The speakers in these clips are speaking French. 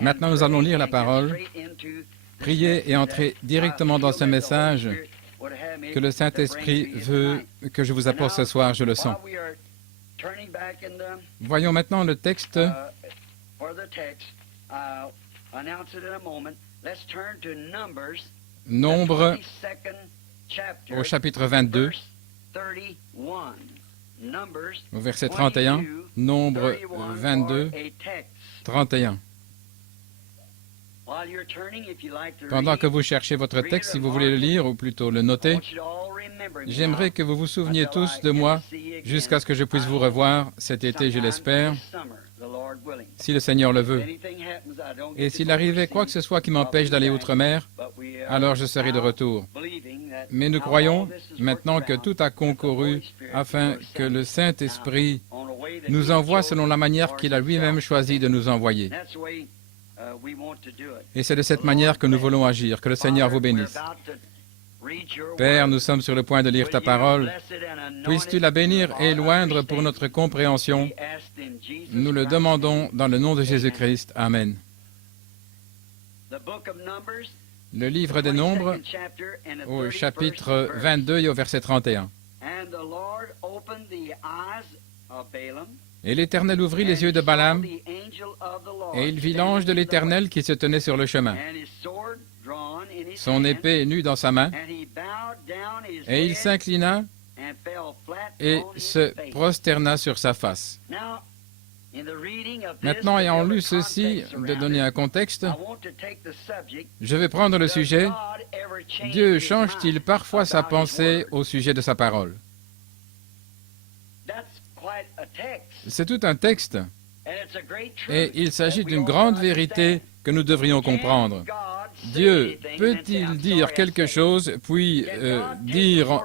Maintenant, nous allons lire la parole, prier et entrer directement dans ce message que le Saint-Esprit veut que je vous apporte ce soir, je le sens. Voyons maintenant le texte. Nombre au chapitre 22, au verset 31. Nombre 22, 31. Pendant que vous cherchez votre texte, si vous voulez le lire, ou plutôt le noter, j'aimerais que vous vous souveniez tous de moi jusqu'à ce que je puisse vous revoir cet été, je l'espère, si le Seigneur le veut. Et s'il arrivait quoi que ce soit qui m'empêche d'aller outre-mer, alors je serai de retour. Mais nous croyons maintenant que tout a concouru afin que le Saint-Esprit nous envoie selon la manière qu'il a lui-même choisi de nous envoyer. Et c'est de cette manière que nous voulons agir. Que le Seigneur vous bénisse. Père, nous sommes sur le point de lire ta parole. Puisses-tu la bénir et loindre pour notre compréhension? Nous le demandons dans le nom de Jésus-Christ. Amen. Le livre des Nombres, au chapitre 22 et au verset 31. Et l'Éternel ouvrit les yeux de Balaam, et il vit l'ange de l'Éternel qui se tenait sur le chemin, son épée nue dans sa main, et il s'inclina et se prosterna sur sa face. Maintenant, ayant lu ceci, de donner un contexte, je vais prendre le sujet « Dieu change-t-il parfois sa pensée au sujet de sa parole ?» C'est tout un texte, et il s'agit d'une grande vérité que nous devrions comprendre. Dieu peut-il dire quelque chose, puis dire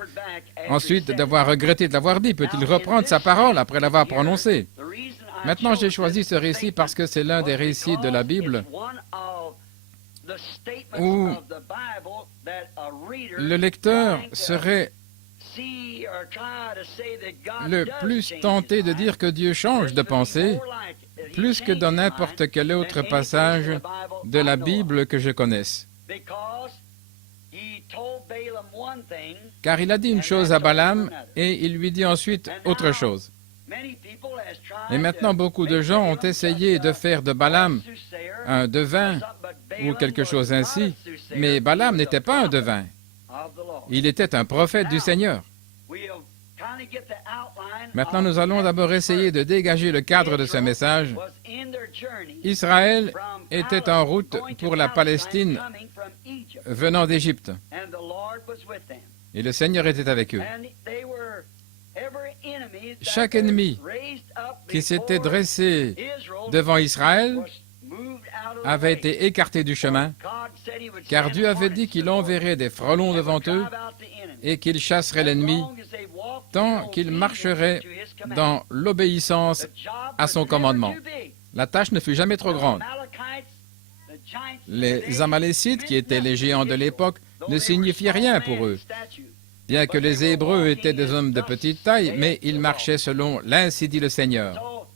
ensuite d'avoir regretté de l'avoir dit? Peut-il reprendre sa parole après l'avoir prononcée? Maintenant, j'ai choisi ce récit parce que c'est l'un des récits de la Bible où le lecteur serait le plus tenté de dire que Dieu change de pensée, plus que dans n'importe quel autre passage de la Bible que je connaisse. Car il a dit une chose à Balaam et il lui dit ensuite autre chose. Et maintenant, beaucoup de gens ont essayé de faire de Balaam un devin ou quelque chose ainsi, mais Balaam n'était pas un devin. Il était un prophète du Seigneur. Maintenant, nous allons d'abord essayer de dégager le cadre de ce message. Israël était en route pour la Palestine venant d'Égypte. Et le Seigneur était avec eux. Chaque ennemi qui s'était dressé devant Israël avait été écarté du chemin, car Dieu avait dit qu'il enverrait des frelons devant eux et qu'il chasserait l'ennemi tant qu'il marcherait dans l'obéissance à son commandement. La tâche ne fut jamais trop grande. Les Amalécites, qui étaient les géants de l'époque, ne signifiaient rien pour eux. Bien que les Hébreux étaient des hommes de petite taille, mais ils marchaient selon l'ainsi dit le Seigneur.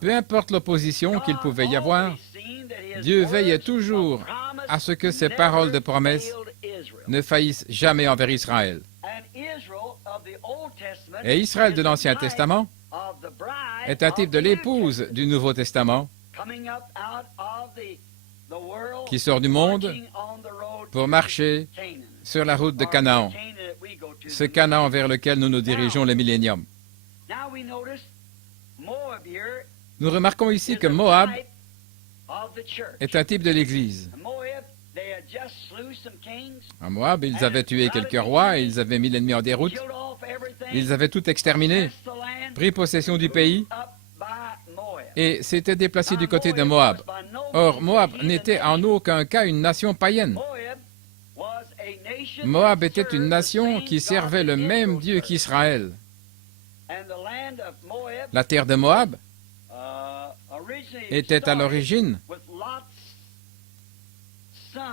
Peu importe l'opposition qu'il pouvait y avoir, Dieu veillait toujours à ce que ses paroles de promesse ne faillissent jamais envers Israël. Et Israël de l'Ancien Testament est un type de l'épouse du Nouveau Testament qui sort du monde pour marcher sur la route de Canaan, ce Canaan vers lequel nous nous dirigeons le millénium. Nous remarquons ici que Moab est un type de l'Église. En Moab, ils avaient tué quelques rois, et ils avaient mis l'ennemi en déroute, ils avaient tout exterminé, pris possession du pays, et s'étaient déplacés du côté de Moab. Or, Moab n'était en aucun cas une nation païenne. Moab était une nation qui servait le même Dieu qu'Israël. La terre de Moab était à l'origine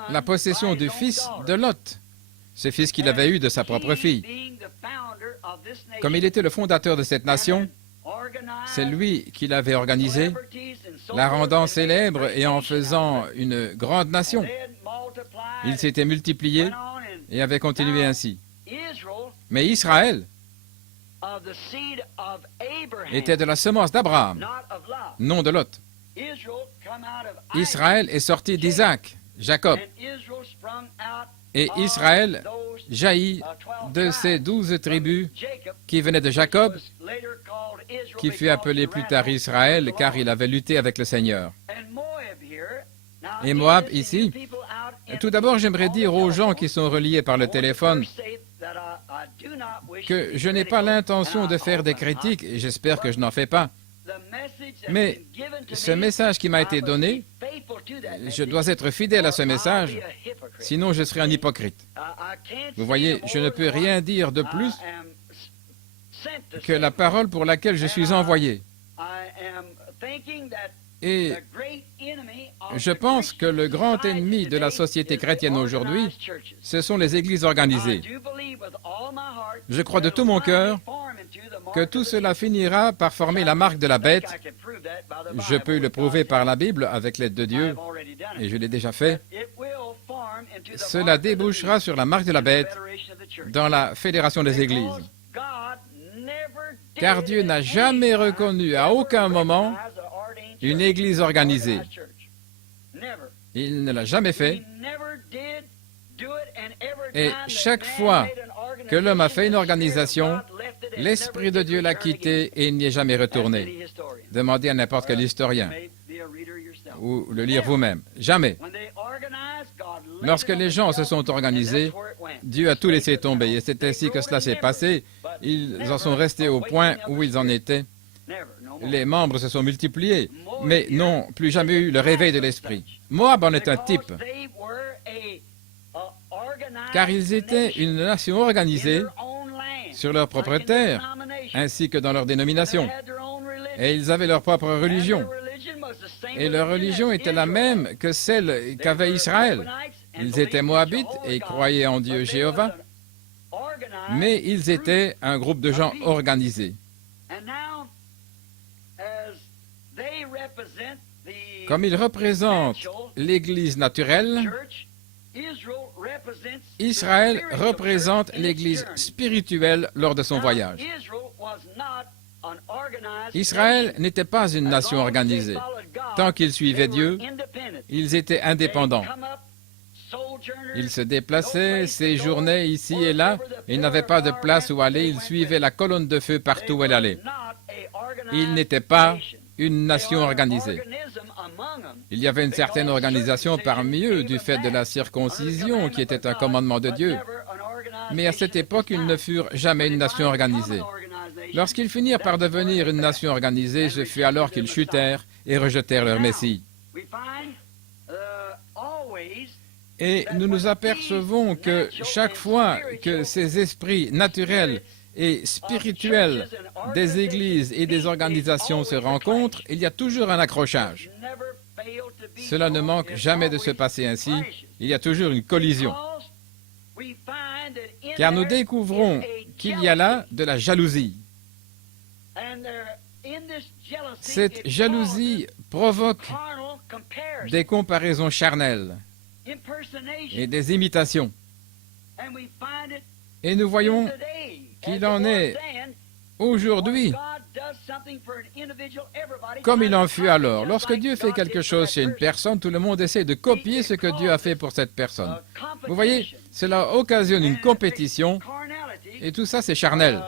la possession du fils de Lot, ce fils qu'il avait eu de sa propre fille. Comme il était le fondateur de cette nation, C'est lui qui l'avait organisée, la rendant célèbre et en faisant une grande nation. Il s'était multiplié et avait continué ainsi. Mais Israël était de la semence d'Abraham, non de Lot. Israël est sorti d'Isaac, Jacob. Et Israël jaillit de ces 12 tribus qui venaient de Jacob, qui fut appelé plus tard Israël, car il avait lutté avec le Seigneur. Et Moab, ici, tout d'abord, j'aimerais dire aux gens qui sont reliés par le téléphone que je n'ai pas l'intention de faire des critiques, et j'espère que je n'en fais pas. Mais ce message qui m'a été donné, je dois être fidèle à ce message, sinon je serai un hypocrite. Vous voyez, je ne peux rien dire de plus que la parole pour laquelle je suis envoyé. Et je pense que le grand ennemi de la société chrétienne aujourd'hui, ce sont les églises organisées. Je crois de tout mon cœur que tout cela finira par former la marque de la bête. Je peux le prouver par la Bible avec l'aide de Dieu, et je l'ai déjà fait. Cela débouchera sur la marque de la bête dans la fédération des églises. Car Dieu n'a jamais reconnu à aucun moment une église organisée. Il ne l'a jamais fait. Et chaque fois que l'homme a fait une organisation, l'Esprit de Dieu l'a quitté et il n'y est jamais retourné. Demandez à n'importe quel historien ou le lire vous-même. Jamais. Lorsque les gens se sont organisés, Dieu a tout laissé tomber. Et c'est ainsi que cela s'est passé. Ils en sont restés au point où ils en étaient. Les membres se sont multipliés, mais n'ont plus jamais eu le réveil de l'esprit. Moab en est un type, car ils étaient une nation organisée sur leur propre terre, ainsi que dans leur dénomination. Et ils avaient leur propre religion. Et leur religion était la même que celle qu'avait Israël. Ils étaient moabites et croyaient en Dieu Jéhovah, mais ils étaient un groupe de gens organisés. Comme ils représentent l'Église naturelle, Israël représente l'Église spirituelle lors de son voyage. Israël n'était pas une nation organisée. Tant qu'ils suivaient Dieu, ils étaient indépendants. Ils se déplaçaient, séjournaient ici et là, et n'avaient pas de place où aller, ils suivaient la colonne de feu partout où elle allait. Ils n'étaient pas une nation organisée. Il y avait une certaine organisation parmi eux du fait de la circoncision qui était un commandement de Dieu. Mais à cette époque, ils ne furent jamais une nation organisée. Lorsqu'ils finirent par devenir une nation organisée, ce fut alors qu'ils chutèrent et rejetèrent leur Messie. Et nous nous apercevons que chaque fois que ces esprits naturels et spirituels des églises et des organisations se rencontrent, il y a toujours un accrochage. Cela ne manque jamais de se passer ainsi. Il y a toujours une collision. Car nous découvrons qu'il y a là de la jalousie. Cette jalousie provoque des comparaisons charnelles et des imitations. Et nous voyons qu'il en est aujourd'hui comme il en fut alors. Lorsque Dieu fait quelque chose chez une personne, tout le monde essaie de copier ce que Dieu a fait pour cette personne. Vous voyez, cela occasionne une compétition et tout ça c'est charnel.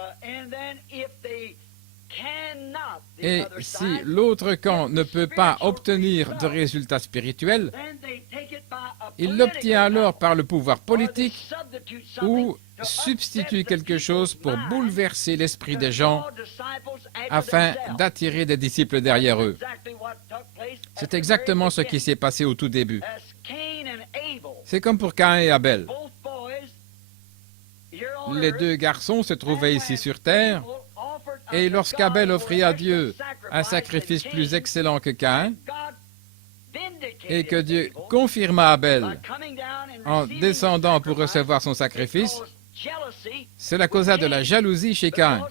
Et si l'autre camp ne peut pas obtenir de résultats spirituels, il l'obtient alors par le pouvoir politique ou substitue quelque chose pour bouleverser l'esprit des gens afin d'attirer des disciples derrière eux. C'est exactement ce qui s'est passé au tout début. C'est comme pour Caïn et Abel. Les deux garçons se trouvaient ici sur terre, et lorsqu'Abel offrit à Dieu un sacrifice plus excellent que Caïn, et que Dieu confirma Abel en descendant pour recevoir son sacrifice, cela causa de la jalousie chez Caïn,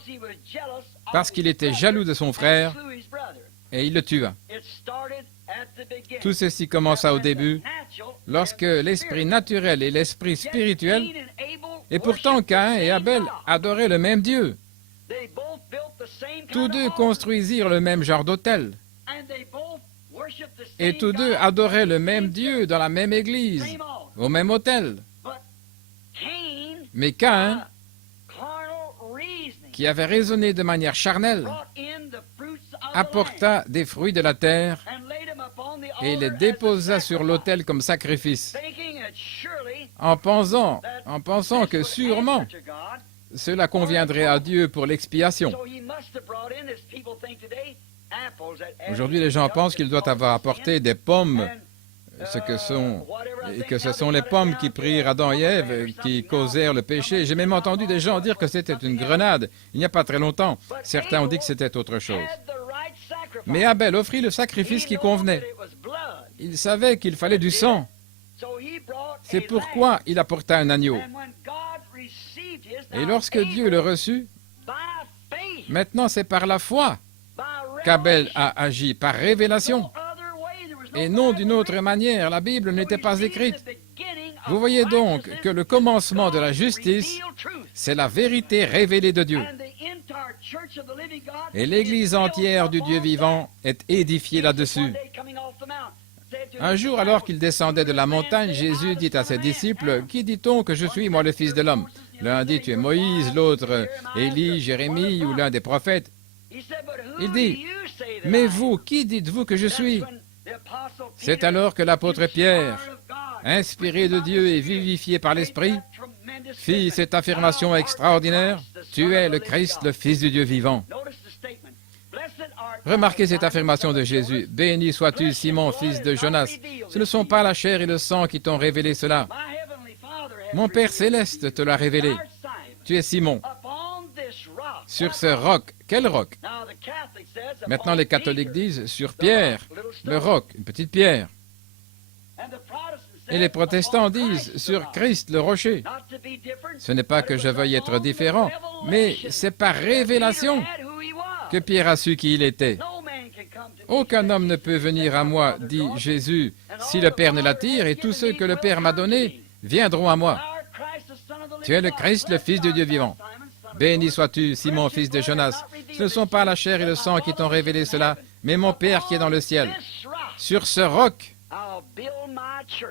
parce qu'il était jaloux de son frère et il le tua. Tout ceci commença au début, lorsque l'esprit naturel et l'esprit spirituel, et pourtant Caïn et Abel adoraient le même Dieu. Tous deux construisirent le même genre d'autel. Et tous deux adoraient le même Dieu dans la même église, au même autel. Mais Caïn, qui avait raisonné de manière charnelle, apporta des fruits de la terre et les déposa sur l'autel comme sacrifice, en pensant que sûrement cela conviendrait à Dieu pour l'expiation. Aujourd'hui, les gens pensent qu'il doit avoir apporté des pommes, et que ce sont les pommes qui prirent Adam et Ève, qui causèrent le péché. J'ai même entendu des gens dire que c'était une grenade. Il n'y a pas très longtemps, certains ont dit que c'était autre chose. Mais Abel offrit le sacrifice qui convenait. Il savait qu'il fallait du sang. C'est pourquoi il apporta un agneau. Et lorsque Dieu le reçut, maintenant c'est par la foi qu'Abel a agi, par révélation. Et non d'une autre manière, la Bible n'était pas écrite. Vous voyez donc que le commencement de la justice, c'est la vérité révélée de Dieu. Et l'Église entière du Dieu vivant est édifiée là-dessus. Un jour, alors qu'il descendait de la montagne, Jésus dit à ses disciples, « Qui dit-on que je suis, moi, le Fils de l'homme » L'un dit, « Tu es Moïse », l'autre, « Élie, Jérémie ou l'un des prophètes ». Il dit, « Mais vous, qui dites-vous que je suis » C'est alors que l'apôtre Pierre, inspiré de Dieu et vivifié par l'Esprit, fit cette affirmation extraordinaire, « Tu es le Christ, le Fils du Dieu vivant ». Remarquez cette affirmation de Jésus, « Béni sois-tu, Simon, fils de Jonas. Ce ne sont pas la chair et le sang qui t'ont révélé cela. Mon Père céleste te l'a révélé. Tu es Simon. Sur ce roc, quel roc? Maintenant les catholiques disent, sur Pierre, le roc, une petite pierre. Et les protestants disent, sur Christ, le rocher. Ce n'est pas que je veuille être différent, mais c'est par révélation que Pierre a su qui il était. Aucun homme ne peut venir à moi, dit Jésus, si le Père ne l'attire, et tous ceux que le Père m'a donnés viendront à moi. Tu es le Christ, le Fils de Dieu vivant. Béni sois-tu, Simon, fils de Jonas. Ce ne sont pas la chair et le sang qui t'ont révélé cela, mais mon Père qui est dans le ciel. Sur ce roc,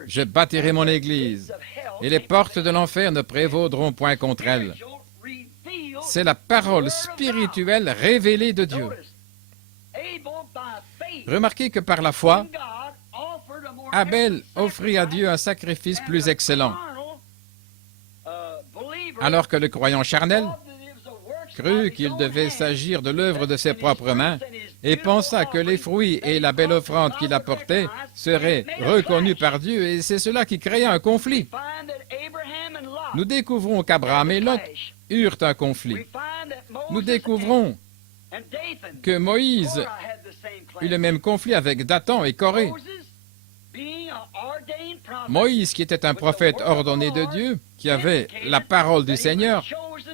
je bâtirai mon église, et les portes de l'enfer ne prévaudront point contre elle. C'est la parole spirituelle révélée de Dieu. Remarquez que par la foi, Abel offrit à Dieu un sacrifice plus excellent, alors que le croyant charnel crut qu'il devait s'agir de l'œuvre de ses propres mains et pensa que les fruits et la belle offrande qu'il apportait seraient reconnus par Dieu, et c'est cela qui créa un conflit. Nous découvrons qu'Abraham et Lot eurent un conflit. Nous découvrons que Moïse eut le même conflit avec Dathan et Corée. Moïse, qui était un prophète ordonné de Dieu, qui avait la parole du Seigneur,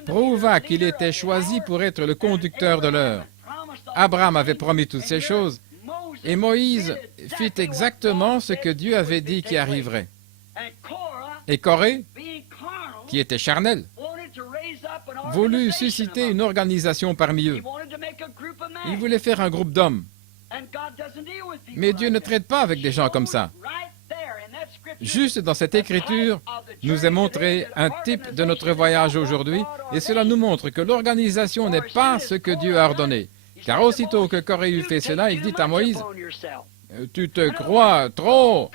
prouva qu'il était choisi pour être le conducteur de l'heure. Abraham avait promis toutes ces choses, et Moïse fit exactement ce que Dieu avait dit qui arriverait. Et Corée, qui était charnel, voulut susciter une organisation parmi eux. Il voulait faire un groupe d'hommes. Mais Dieu ne traite pas avec des gens comme ça. Juste dans cette écriture, nous est montré un type de notre voyage aujourd'hui, et cela nous montre que l'organisation n'est pas ce que Dieu a ordonné. Car aussitôt que Corée eut fait cela, il dit à Moïse, « Tu te crois trop.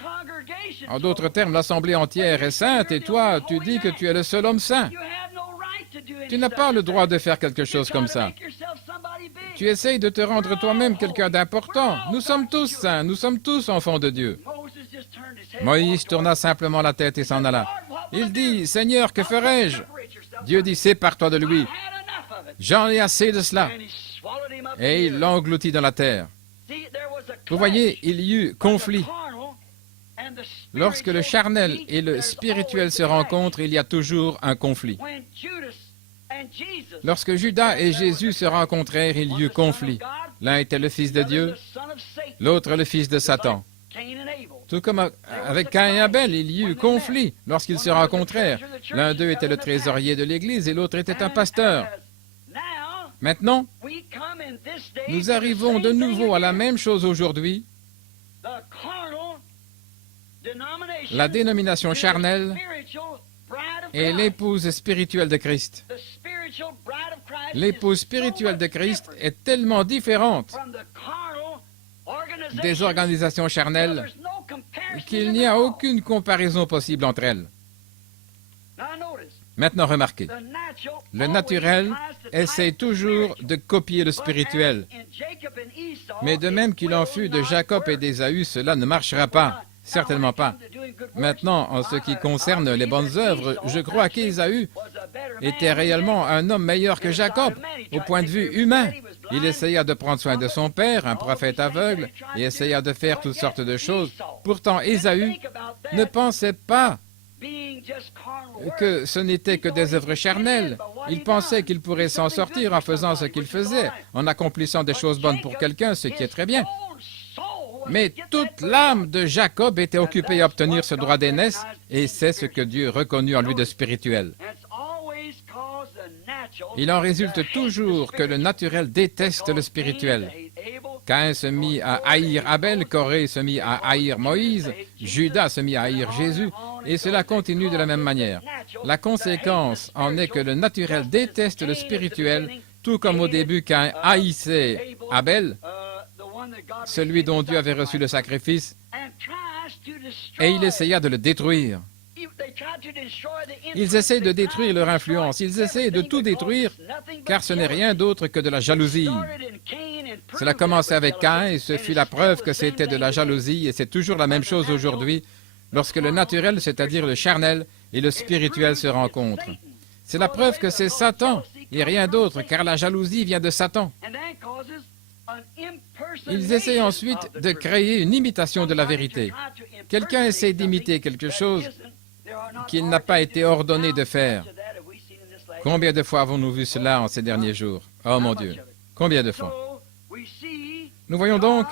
En d'autres termes, l'assemblée entière est sainte, et toi, tu dis que tu es le seul homme saint. Tu n'as pas le droit de faire quelque chose comme ça. Tu essayes de te rendre toi-même quelqu'un d'important. Nous sommes tous saints, nous sommes tous enfants de Dieu. » Moïse tourna simplement la tête et s'en alla. Il dit, « Seigneur, que ferai-je » Dieu dit, « Sépare-toi de lui. J'en ai assez de cela. » Et il l'engloutit dans la terre. Vous voyez, il y eut conflit. Lorsque le charnel et le spirituel se rencontrent, il y a toujours un conflit. Lorsque Judas et Jésus se rencontrèrent, il y eut conflit. L'un était le fils de Dieu, l'autre le fils de Satan. Tout comme avec Caïn et Abel, il y eut conflit lorsqu'ils se rencontrèrent. L'un d'eux était le trésorier de l'Église et l'autre était un pasteur. Maintenant, nous arrivons de nouveau à la même chose aujourd'hui. La dénomination charnelle est l'épouse spirituelle de Christ. L'épouse spirituelle de Christ est tellement différente des organisations charnelles qu'il n'y a aucune comparaison possible entre elles. Maintenant, remarquez, le naturel essaie toujours de copier le spirituel. Mais de même qu'il en fut de Jacob et d'Ésaü, cela ne marchera pas. Certainement pas. Maintenant, en ce qui concerne les bonnes œuvres, je crois qu'Ésaü était réellement un homme meilleur que Jacob, au point de vue humain. Il essaya de prendre soin de son père, un prophète aveugle, et essaya de faire toutes sortes de choses. Pourtant, Ésaü ne pensait pas que ce n'était que des œuvres charnelles. Il pensait qu'il pourrait s'en sortir en faisant ce qu'il faisait, en accomplissant des choses bonnes pour quelqu'un, ce qui est très bien. Mais toute l'âme de Jacob était occupée à obtenir ce droit d'aînesse, et c'est ce que Dieu reconnut en lui de spirituel. Il en résulte toujours que le naturel déteste le spirituel. Caïn se mit à haïr Abel, Corée se mit à haïr Moïse, Judas se mit à haïr Jésus, et cela continue de la même manière. La conséquence en est que le naturel déteste le spirituel, tout comme au début Caïn haïssait Abel, celui dont Dieu avait reçu le sacrifice, et il essaya de le détruire. Ils essayent de détruire leur influence, ils essayent de tout détruire, car ce n'est rien d'autre que de la jalousie. Cela commençait avec Caïn, et ce fut la preuve que c'était de la jalousie, et c'est toujours la même chose aujourd'hui, lorsque le naturel, c'est-à-dire le charnel, et le spirituel se rencontrent. C'est la preuve que c'est Satan, et rien d'autre, car la jalousie vient de Satan. Ils essayent ensuite de créer une imitation de la vérité. Quelqu'un essaie d'imiter quelque chose qu'il n'a pas été ordonné de faire. Combien de fois avons-nous vu cela en ces derniers jours? Oh mon Dieu, combien de fois? Nous voyons donc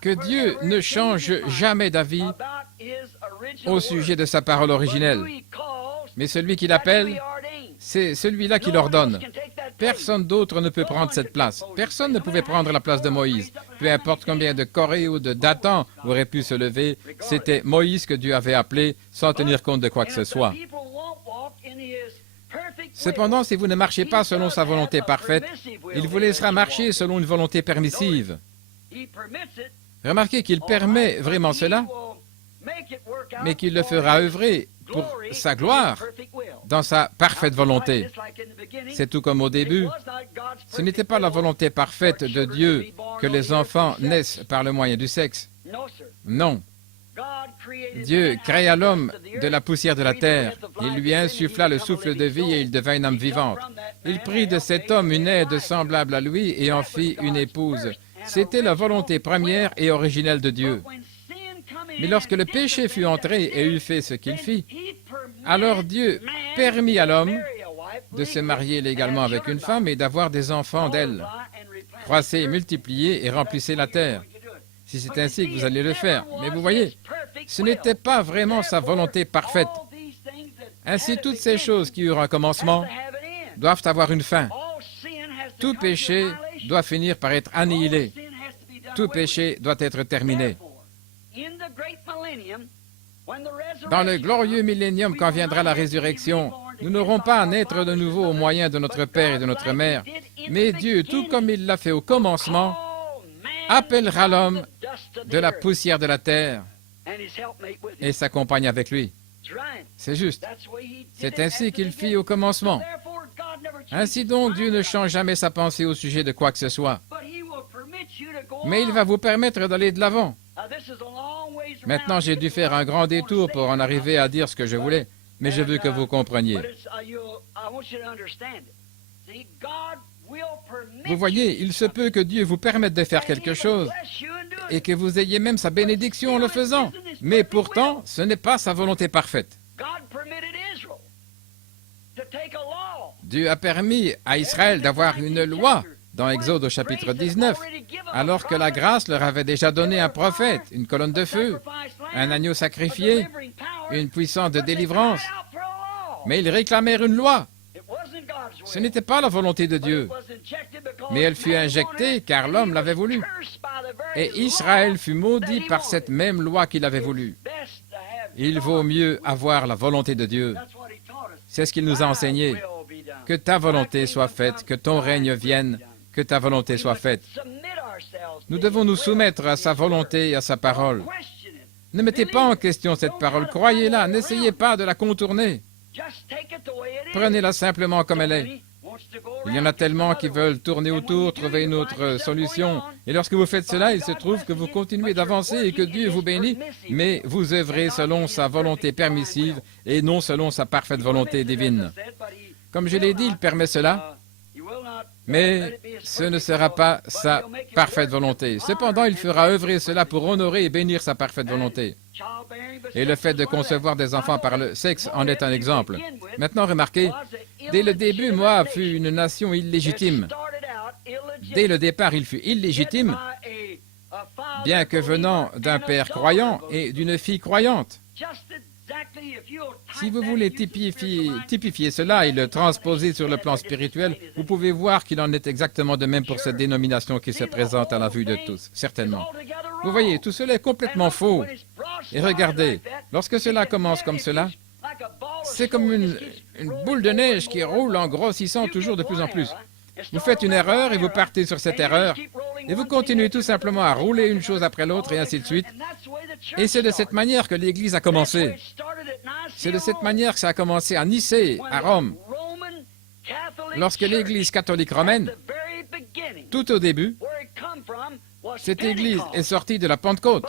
que Dieu ne change jamais d'avis au sujet de sa parole originelle. Mais celui qui l'appelle, c'est celui-là qui l'ordonne. Personne d'autre ne peut prendre cette place. Personne ne pouvait prendre la place de Moïse. Peu importe combien de Corée ou de Dathan auraient pu se lever, c'était Moïse que Dieu avait appelé sans tenir compte de quoi que ce soit. Cependant, si vous ne marchez pas selon sa volonté parfaite, il vous laissera marcher selon une volonté permissive. Remarquez qu'il permet vraiment cela, mais qu'il le fera œuvrer pour sa gloire, dans sa parfaite volonté. C'est tout comme au début. Ce n'était pas la volonté parfaite de Dieu que les enfants naissent par le moyen du sexe. Non. Dieu créa l'homme de la poussière de la terre. Il lui insuffla le souffle de vie et il devint une âme vivante. Il prit de cet homme une aide semblable à lui et en fit une épouse. C'était la volonté première et originelle de Dieu. Mais lorsque le péché fut entré et eut fait ce qu'il fit, alors Dieu permit à l'homme de se marier légalement avec une femme et d'avoir des enfants d'elle. Croissez, multipliez et remplissez la terre. Si c'est ainsi que vous allez le faire. Mais vous voyez, ce n'était pas vraiment sa volonté parfaite. Ainsi, toutes ces choses qui eurent un commencement doivent avoir une fin. Tout péché doit finir par être annihilé. Tout péché doit être terminé. Dans le glorieux millénium, quand viendra la résurrection, nous n'aurons pas à naître de nouveau au moyen de notre Père et de notre Mère, mais Dieu, tout comme il l'a fait au commencement, appellera l'homme de la poussière de la terre et s'accompagne avec lui. C'est juste. C'est ainsi qu'il fit au commencement. Ainsi donc, Dieu ne change jamais sa pensée au sujet de quoi que ce soit. Mais il va vous permettre d'aller de l'avant. Maintenant, j'ai dû faire un grand détour pour en arriver à dire ce que je voulais, mais je veux que vous compreniez. Vous voyez, il se peut que Dieu vous permette de faire quelque chose et que vous ayez même sa bénédiction en le faisant, mais pourtant, ce n'est pas sa volonté parfaite. Dieu a permis à Israël d'avoir une loi dans Exode au chapitre 19, alors que la grâce leur avait déjà donné un prophète, une colonne de feu, un agneau sacrifié, une puissance de délivrance. Mais ils réclamèrent une loi. Ce n'était pas la volonté de Dieu, mais elle fut injectée car l'homme l'avait voulu. Et Israël fut maudit par cette même loi qu'il avait voulu. Il vaut mieux avoir la volonté de Dieu. C'est ce qu'il nous a enseigné. Que ta volonté soit faite, que ton règne vienne, que ta volonté soit faite. Nous devons nous soumettre à sa volonté et à sa parole. Ne mettez pas en question cette parole, croyez-la, n'essayez pas de la contourner. Prenez-la simplement comme elle est. Il y en a tellement qui veulent tourner autour, trouver une autre solution. Et lorsque vous faites cela, il se trouve que vous continuez d'avancer et que Dieu vous bénit, mais vous œuvrez selon sa volonté permissive et non selon sa parfaite volonté divine. Comme je l'ai dit, il permet cela, mais ce ne sera pas sa parfaite volonté. Cependant, il fera œuvrer cela pour honorer et bénir sa parfaite volonté. Et le fait de concevoir des enfants par le sexe en est un exemple. Maintenant, remarquez, dès le début, Moab fut une nation illégitime. Dès le départ, il fut illégitime, bien que venant d'un père croyant et d'une fille croyante. Si vous voulez typifier cela et le transposer sur le plan spirituel, vous pouvez voir qu'il en est exactement de même pour cette dénomination qui se présente à la vue de tous, certainement. Vous voyez, tout cela est complètement faux. Et regardez, lorsque cela commence comme cela, c'est comme une boule de neige qui roule en grossissant toujours de plus en plus. Vous faites une erreur et vous partez sur cette erreur, et vous continuez tout simplement à rouler une chose après l'autre et ainsi de suite. Et c'est de cette manière que l'Église a commencé. C'est de cette manière que ça a commencé à Nicée, à Rome. Lorsque l'Église catholique romaine, tout au début, cette Église est sortie de la Pentecôte.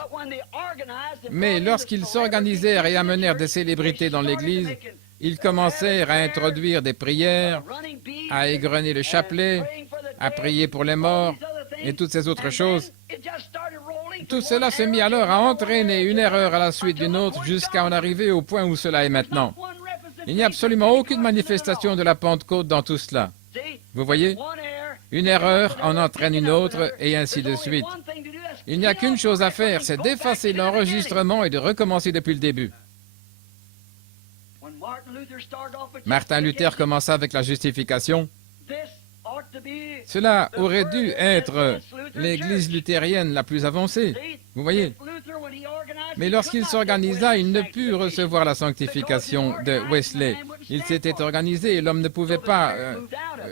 Mais lorsqu'ils s'organisèrent et amenèrent des célébrités dans l'Église, ils commencèrent à introduire des prières, à égrener le chapelet, à prier pour les morts et toutes ces autres choses. Tout cela se mit alors à entraîner une erreur à la suite d'une autre jusqu'à en arriver au point où cela est maintenant. Il n'y a absolument aucune manifestation de la Pentecôte dans tout cela. Vous voyez? Une erreur en entraîne une autre et ainsi de suite. Il n'y a qu'une chose à faire, c'est d'effacer l'enregistrement et de recommencer depuis le début. Martin Luther commença avec la justification. Cela aurait dû être l'Église luthérienne la plus avancée, vous voyez. Mais lorsqu'il s'organisa, il ne put recevoir la sanctification de Wesley. Il s'était organisé et l'homme ne pouvait pas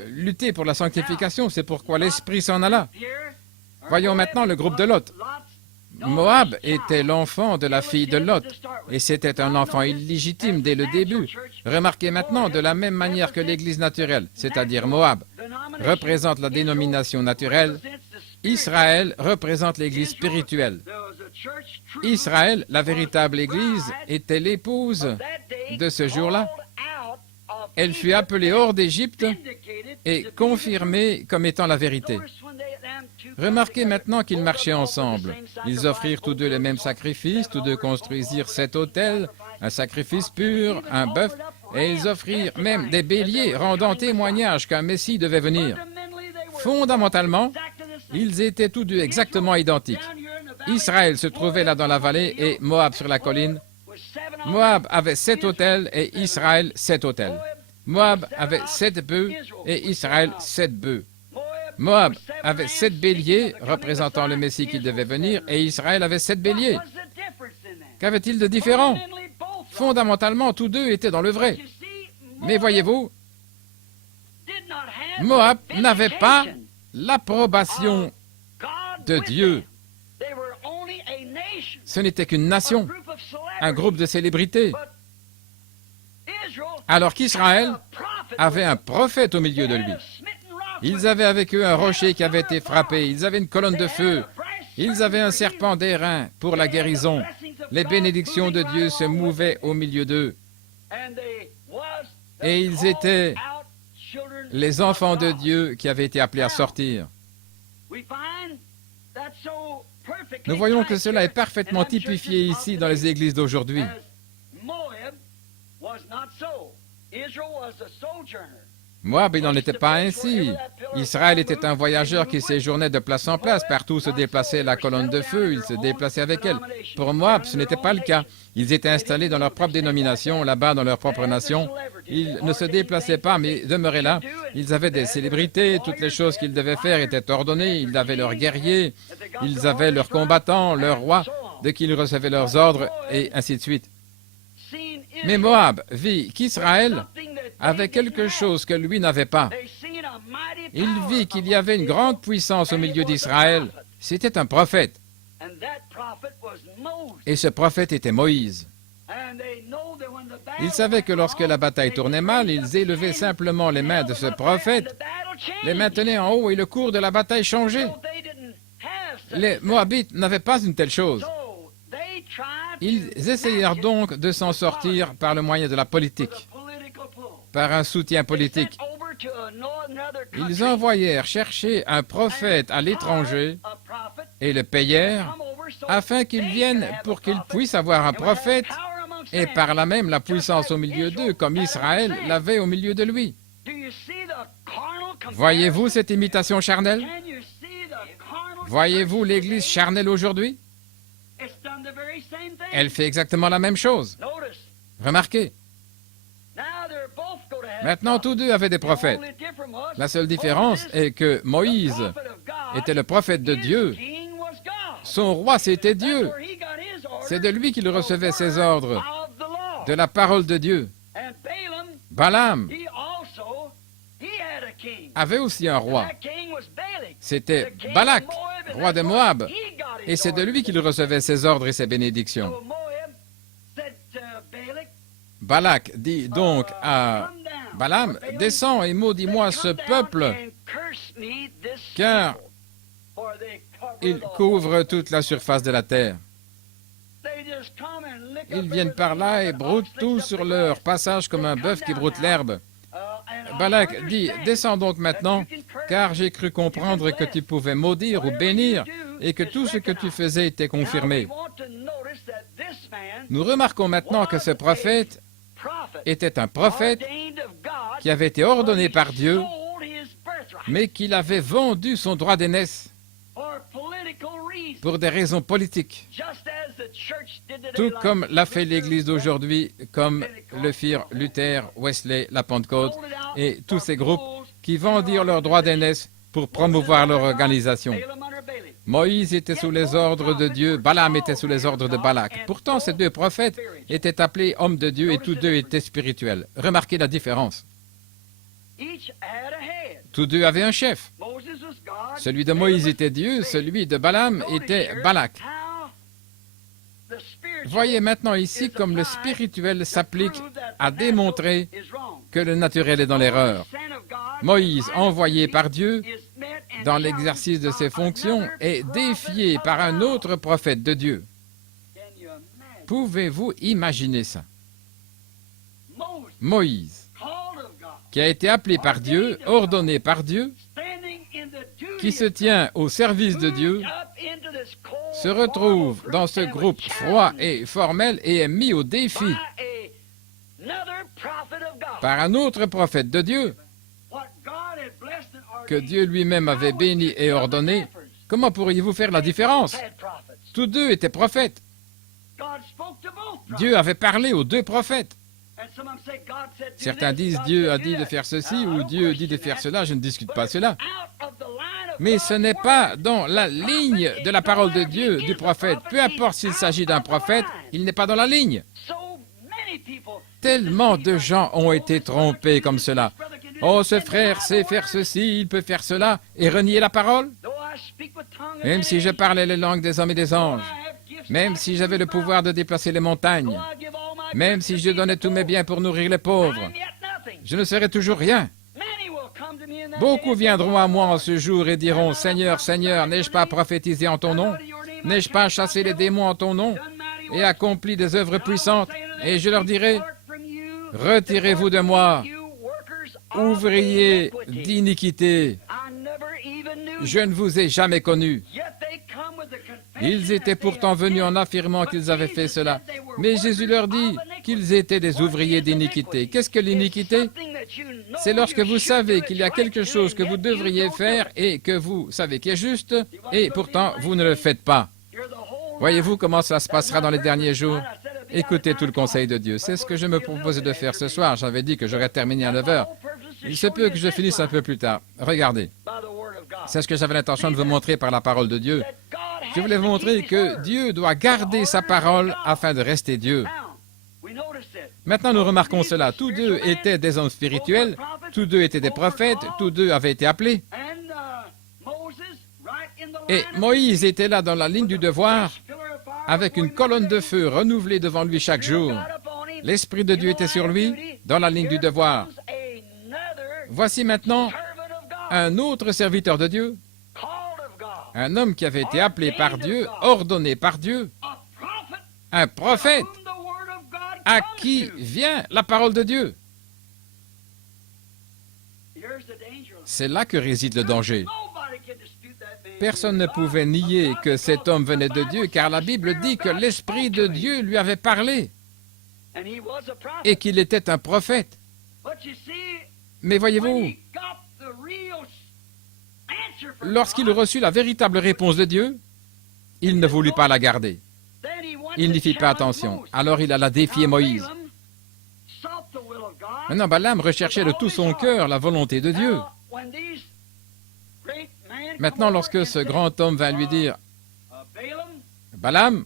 lutter pour la sanctification, c'est pourquoi l'Esprit s'en alla. Voyons maintenant le groupe de Lot. Moab était l'enfant de la fille de Lot, et c'était un enfant illégitime dès le début. Remarquez maintenant, de la même manière que l'Église naturelle, c'est-à-dire Moab, représente la dénomination naturelle, Israël représente l'Église spirituelle. Israël, la véritable Église, était l'épouse de ce jour-là. Elle fut appelée hors d'Égypte et confirmée comme étant la vérité. Remarquez maintenant qu'ils marchaient ensemble. Ils offrirent tous deux les mêmes sacrifices, tous deux construisirent 7 autels, un sacrifice pur, un bœuf, et ils offrirent même des béliers, rendant témoignage qu'un Messie devait venir. Fondamentalement, ils étaient tous deux exactement identiques. Israël se trouvait là dans la vallée et Moab sur la colline. Moab avait 7 autels et Israël 7 autels. Moab avait 7 bœufs et Israël 7 bœufs. Moab avait 7 béliers, représentant le Messie qui devait venir, et Israël avait 7 béliers. Qu'avait-il de différent? Fondamentalement, tous deux étaient dans le vrai. Mais voyez-vous, Moab n'avait pas l'approbation de Dieu. Ce n'était qu'une nation, un groupe de célébrités. Alors qu'Israël avait un prophète au milieu de lui. Ils avaient avec eux un rocher qui avait été frappé, ils avaient une colonne de feu, ils avaient un serpent d'airain pour la guérison. Les bénédictions de Dieu se mouvaient au milieu d'eux. Et ils étaient les enfants de Dieu qui avaient été appelés à sortir. Nous voyons que cela est parfaitement typifié ici dans les églises d'aujourd'hui. Moab, il n'en était pas ainsi. Israël était un voyageur qui séjournait de place en place. Partout où se déplaçait la colonne de feu, il se déplaçait avec elle. Pour Moab, ce n'était pas le cas. Ils étaient installés dans leur propre dénomination, là-bas dans leur propre nation. Ils ne se déplaçaient pas, mais demeuraient là. Ils avaient des célébrités, toutes les choses qu'ils devaient faire étaient ordonnées. Ils avaient leurs guerriers, ils avaient leurs combattants, leurs rois, de qui ils recevaient leurs ordres, et ainsi de suite. Mais Moab vit qu'Israël avait quelque chose que lui n'avait pas. Il vit qu'il y avait une grande puissance au milieu d'Israël. C'était un prophète. Et ce prophète était Moïse. Ils savaient que lorsque la bataille tournait mal, ils élevaient simplement les mains de ce prophète, les maintenaient en haut et le cours de la bataille changeait. Les Moabites n'avaient pas une telle chose. Ils essayèrent donc de s'en sortir par le moyen de la politique, par un soutien politique. Ils envoyèrent chercher un prophète à l'étranger et le payèrent afin qu'il vienne pour qu'ils puissent avoir un prophète et par là même la puissance au milieu d'eux, comme Israël l'avait au milieu de lui. Voyez-vous cette imitation charnelle? Voyez-vous l'Église charnelle aujourd'hui? Elle fait exactement la même chose. Remarquez. Maintenant, tous deux avaient des prophètes. La seule différence est que Moïse était le prophète de Dieu. Son roi, c'était Dieu. C'est de lui qu'il recevait ses ordres, de la parole de Dieu. Balaam avait aussi un roi. C'était Balak, roi de Moab. Et c'est de lui qu'il recevait ses ordres et ses bénédictions. Balak dit donc à Balaam, « Descends et maudis-moi ce peuple, car il couvre toute la surface de la terre. » Ils viennent par là et broutent tout sur leur passage comme un bœuf qui broute l'herbe. Balak dit, « Descends donc maintenant, car j'ai cru comprendre que tu pouvais maudire ou bénir, et que tout ce que tu faisais était confirmé. » Nous remarquons maintenant que ce prophète était un prophète qui avait été ordonné par Dieu, mais qu'il avait vendu son droit d'aînesse pour des raisons politiques, tout comme l'a fait l'Église d'aujourd'hui, comme le firent Luther, Wesley, la Pentecôte et tous ces groupes qui vendirent leur droit d'aînesse pour promouvoir leur organisation. Moïse était sous les ordres de Dieu, Balaam était sous les ordres de Balak. Pourtant, ces deux prophètes étaient appelés hommes de Dieu et tous deux étaient spirituels. Remarquez la différence. Tous deux avaient un chef. Celui de Moïse était Dieu, celui de Balaam était Balak. Voyez maintenant ici comme le spirituel s'applique à démontrer que le naturel est dans l'erreur. Moïse, envoyé par Dieu dans l'exercice de ses fonctions, est défié par un autre prophète de Dieu. Pouvez-vous imaginer ça? Moïse, qui a été appelé par Dieu, ordonné par Dieu, qui se tient au service de Dieu, se retrouve dans ce groupe froid et formel et est mis au défi par un autre prophète de Dieu que Dieu lui-même avait béni et ordonné. Comment pourriez-vous faire la différence? Tous deux étaient prophètes. Dieu avait parlé aux deux prophètes. Certains disent Dieu a dit de faire ceci ou Dieu dit de faire cela, je ne discute pas cela. Mais ce n'est pas dans la ligne de la parole de Dieu, du prophète. Peu importe s'il s'agit d'un prophète, il n'est pas dans la ligne. Tellement de gens ont été trompés comme cela. Oh, ce frère sait faire ceci, il peut faire cela, et renier la parole? Même si je parlais les langues des hommes et des anges, même si j'avais le pouvoir de déplacer les montagnes, même si je donnais tous mes biens pour nourrir les pauvres, je ne serais toujours rien. Beaucoup viendront à moi en ce jour et diront, « Seigneur, Seigneur, n'ai-je pas prophétisé en ton nom? N'ai-je pas chassé les démons en ton nom et accompli des œuvres puissantes? » Et je leur dirai, « Retirez-vous de moi, ouvriers d'iniquité, je ne vous ai jamais connus. » Ils étaient pourtant venus en affirmant qu'ils avaient fait cela. Mais Jésus leur dit qu'ils étaient des ouvriers d'iniquité. Qu'est-ce que l'iniquité? C'est lorsque vous savez qu'il y a quelque chose que vous devriez faire et que vous savez qui est juste, et pourtant vous ne le faites pas. Voyez-vous comment ça se passera dans les derniers jours? Écoutez tout le conseil de Dieu. C'est ce que je me proposais de faire ce soir. J'avais dit que j'aurais terminé à 9 heures. Il se peut que je finisse un peu plus tard. Regardez. C'est ce que j'avais l'intention de vous montrer par la parole de Dieu. Je voulais vous montrer que Dieu doit garder sa parole afin de rester Dieu. Maintenant, nous remarquons cela. Tous deux étaient des hommes spirituels, tous deux étaient des prophètes, tous deux avaient été appelés. Et Moïse était là dans la ligne du devoir, avec une colonne de feu renouvelée devant lui chaque jour. L'Esprit de Dieu était sur lui, dans la ligne du devoir. Voici maintenant un autre serviteur de Dieu, un homme qui avait été appelé par Dieu, ordonné par Dieu, un prophète à qui vient la parole de Dieu. C'est là que réside le danger. Personne ne pouvait nier que cet homme venait de Dieu, car la Bible dit que l'Esprit de Dieu lui avait parlé et qu'il était un prophète. Mais voyez-vous, lorsqu'il reçut la véritable réponse de Dieu, il ne voulut pas la garder. Il n'y fit pas attention. Alors il alla défier Moïse. Maintenant, Balaam recherchait de tout son cœur la volonté de Dieu. Maintenant, lorsque ce grand homme vint lui dire, Balaam,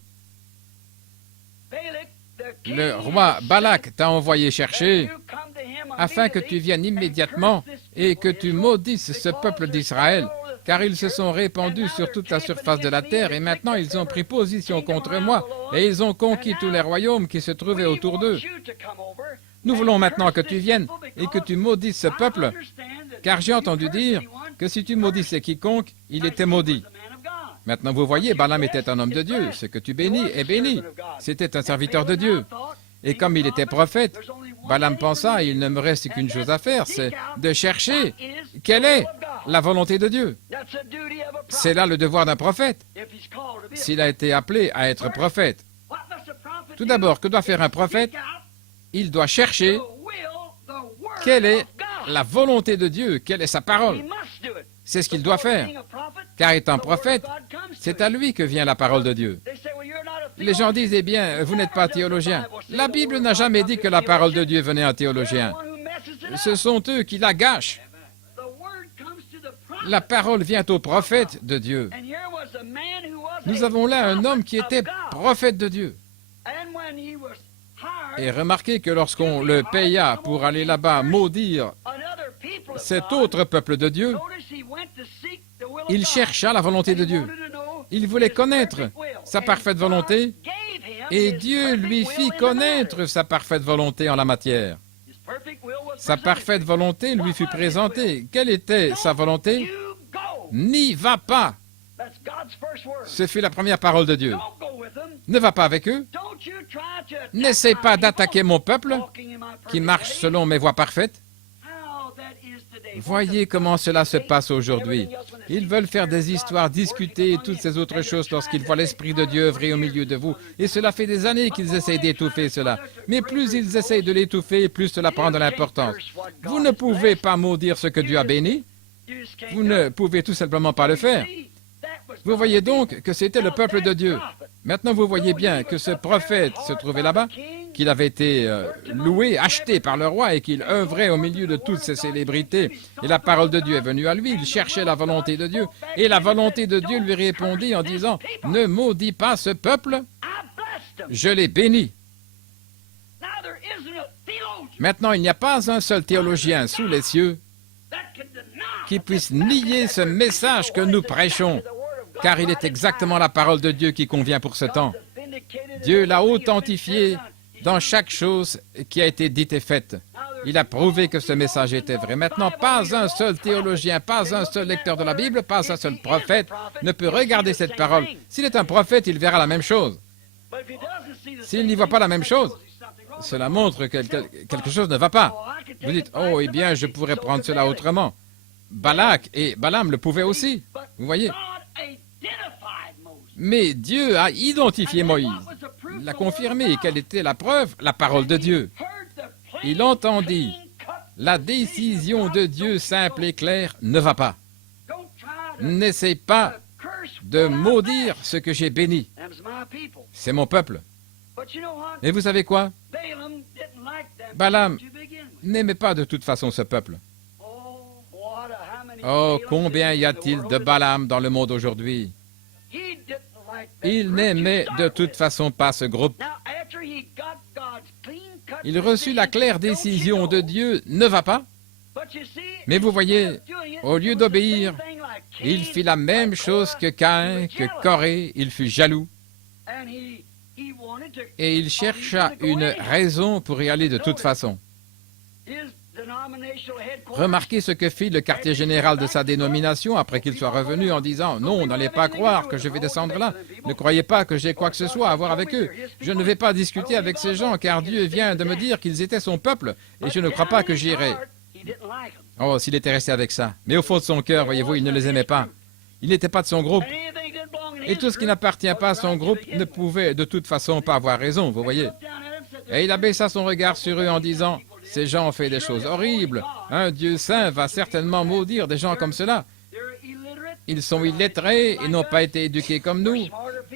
le roi Balak t'a envoyé chercher afin que tu viennes immédiatement et que tu maudisses ce peuple d'Israël, car ils se sont répandus sur toute la surface de la terre et maintenant ils ont pris position contre moi et ils ont conquis tous les royaumes qui se trouvaient autour d'eux. Nous voulons maintenant que tu viennes et que tu maudisses ce peuple, car j'ai entendu dire que si tu maudissais quiconque, il était maudit. Maintenant, vous voyez, Balaam était un homme de Dieu. Ce que tu bénis est béni. C'était un serviteur de Dieu. Et comme il était prophète, Balaam pensa, il ne me reste qu'une chose à faire, c'est de chercher quelle est la volonté de Dieu. C'est là le devoir d'un prophète, s'il a été appelé à être prophète. Tout d'abord, que doit faire un prophète? Il doit chercher quelle est la volonté de Dieu, quelle est sa parole. C'est ce qu'il doit faire. Car étant prophète, c'est à lui que vient la parole de Dieu. Les gens disent, eh bien, vous n'êtes pas théologien. La Bible n'a jamais dit que la parole de Dieu venait en théologien. Ce sont eux qui la gâchent. La parole vient au prophète de Dieu. Nous avons là un homme qui était prophète de Dieu. Et remarquez que lorsqu'on le paya pour aller là-bas maudire cet autre peuple de Dieu, il chercha la volonté de Dieu. Il voulait connaître sa parfaite volonté et Dieu lui fit connaître sa parfaite volonté en la matière. Sa parfaite volonté lui fut présentée. Quelle était sa volonté? N'y va pas. Ce fut la première parole de Dieu. Ne va pas avec eux. N'essaie pas d'attaquer mon peuple qui marche selon mes voies parfaites. Voyez comment cela se passe aujourd'hui. Ils veulent faire des histoires, discuter et toutes ces autres choses lorsqu'ils voient l'Esprit de Dieu œuvrer au milieu de vous. Et cela fait des années qu'ils essayent d'étouffer cela. Mais plus ils essayent de l'étouffer, plus cela prend de l'importance. Vous ne pouvez pas maudire ce que Dieu a béni. Vous ne pouvez tout simplement pas le faire. Vous voyez donc que c'était le peuple de Dieu. Maintenant, vous voyez bien que ce prophète se trouvait là-bas, qu'il avait été loué, acheté par le roi et qu'il œuvrait au milieu de toutes ces célébrités. Et la parole de Dieu est venue à lui, il cherchait la volonté de Dieu. Et la volonté de Dieu lui répondit en disant, « Ne maudis pas ce peuple, je l'ai béni. » Maintenant, il n'y a pas un seul théologien sous les cieux qui puisse nier ce message que nous prêchons, car il est exactement la parole de Dieu qui convient pour ce temps. Dieu l'a authentifié dans chaque chose qui a été dite et faite. Il a prouvé que ce message était vrai. Maintenant, pas un seul théologien, pas un seul lecteur de la Bible, pas un seul prophète ne peut regarder cette parole. S'il est un prophète, il verra la même chose. S'il n'y voit pas la même chose, cela montre que quelque chose ne va pas. Vous dites, oh, eh bien, je pourrais prendre cela autrement. Balak et Balaam le pouvaient aussi. Vous voyez? Mais Dieu a identifié Moïse. Il a confirmé quelle était la preuve, la parole de Dieu. Il entendit. La décision de Dieu simple et claire ne va pas. N'essaie pas de maudire ce que j'ai béni. C'est mon peuple. Et vous savez quoi? Balaam n'aimait pas de toute façon ce peuple. Oh, combien y a-t-il de Balaam dans le monde aujourd'hui? Il n'aimait de toute façon pas ce groupe. Il reçut la claire décision de Dieu, ne va pas. Mais vous voyez, au lieu d'obéir, il fit la même chose que Caïn, que Corée, il fut jaloux. Et il chercha une raison pour y aller de toute façon. Remarquez ce que fit le quartier général de sa dénomination après qu'il soit revenu en disant « Non, n'allez pas croire que je vais descendre là. Ne croyez pas que j'ai quoi que ce soit à voir avec eux. Je ne vais pas discuter avec ces gens car Dieu vient de me dire qu'ils étaient son peuple et je ne crois pas que j'irai. » Oh, s'il était resté avec ça. Mais au fond de son cœur, voyez-vous, il ne les aimait pas. Il n'était pas de son groupe. Et tout ce qui n'appartient pas à son groupe ne pouvait de toute façon pas avoir raison, vous voyez. Et il abaissa son regard sur eux en disant « Ces gens ont fait des choses horribles. Un Dieu saint va certainement maudire des gens comme cela. Ils sont illettrés et n'ont pas été éduqués comme nous.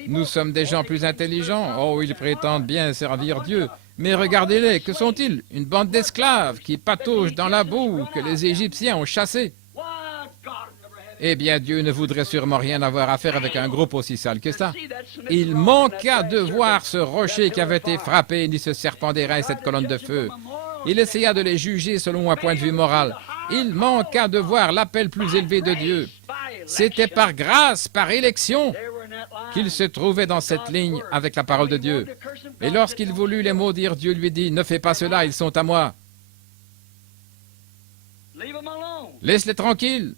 Nous sommes des gens plus intelligents. Oh, ils prétendent bien servir Dieu. Mais regardez-les, que sont-ils? Une bande d'esclaves qui pataugent dans la boue que les Égyptiens ont chassés. Eh bien, Dieu ne voudrait sûrement rien avoir à faire avec un groupe aussi sale que ça. Il manqua de voir ce rocher qui avait été frappé, ni ce serpent d'airain et cette colonne de feu. Il essaya de les juger selon un point de vue moral. Il manqua de voir l'appel plus élevé de Dieu. C'était par grâce, par élection, qu'il se trouvait dans cette ligne avec la parole de Dieu. Et lorsqu'il voulut les maudire, Dieu lui dit, « Ne fais pas cela, ils sont à moi. Laisse-les tranquilles.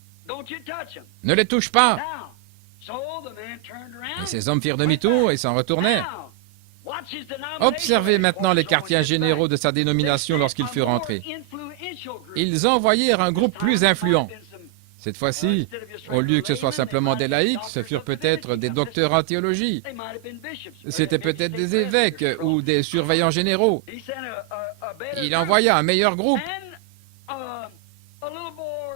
Ne les touche pas. » Et ces hommes firent demi-tour et s'en retournèrent. Observez maintenant les quartiers généraux de sa dénomination lorsqu'ils furent rentrés. Ils envoyèrent un groupe plus influent. Cette fois-ci, au lieu que ce soit simplement des laïcs, ce furent peut-être des docteurs en théologie. C'était peut-être des évêques ou des surveillants généraux. Il envoya un meilleur groupe.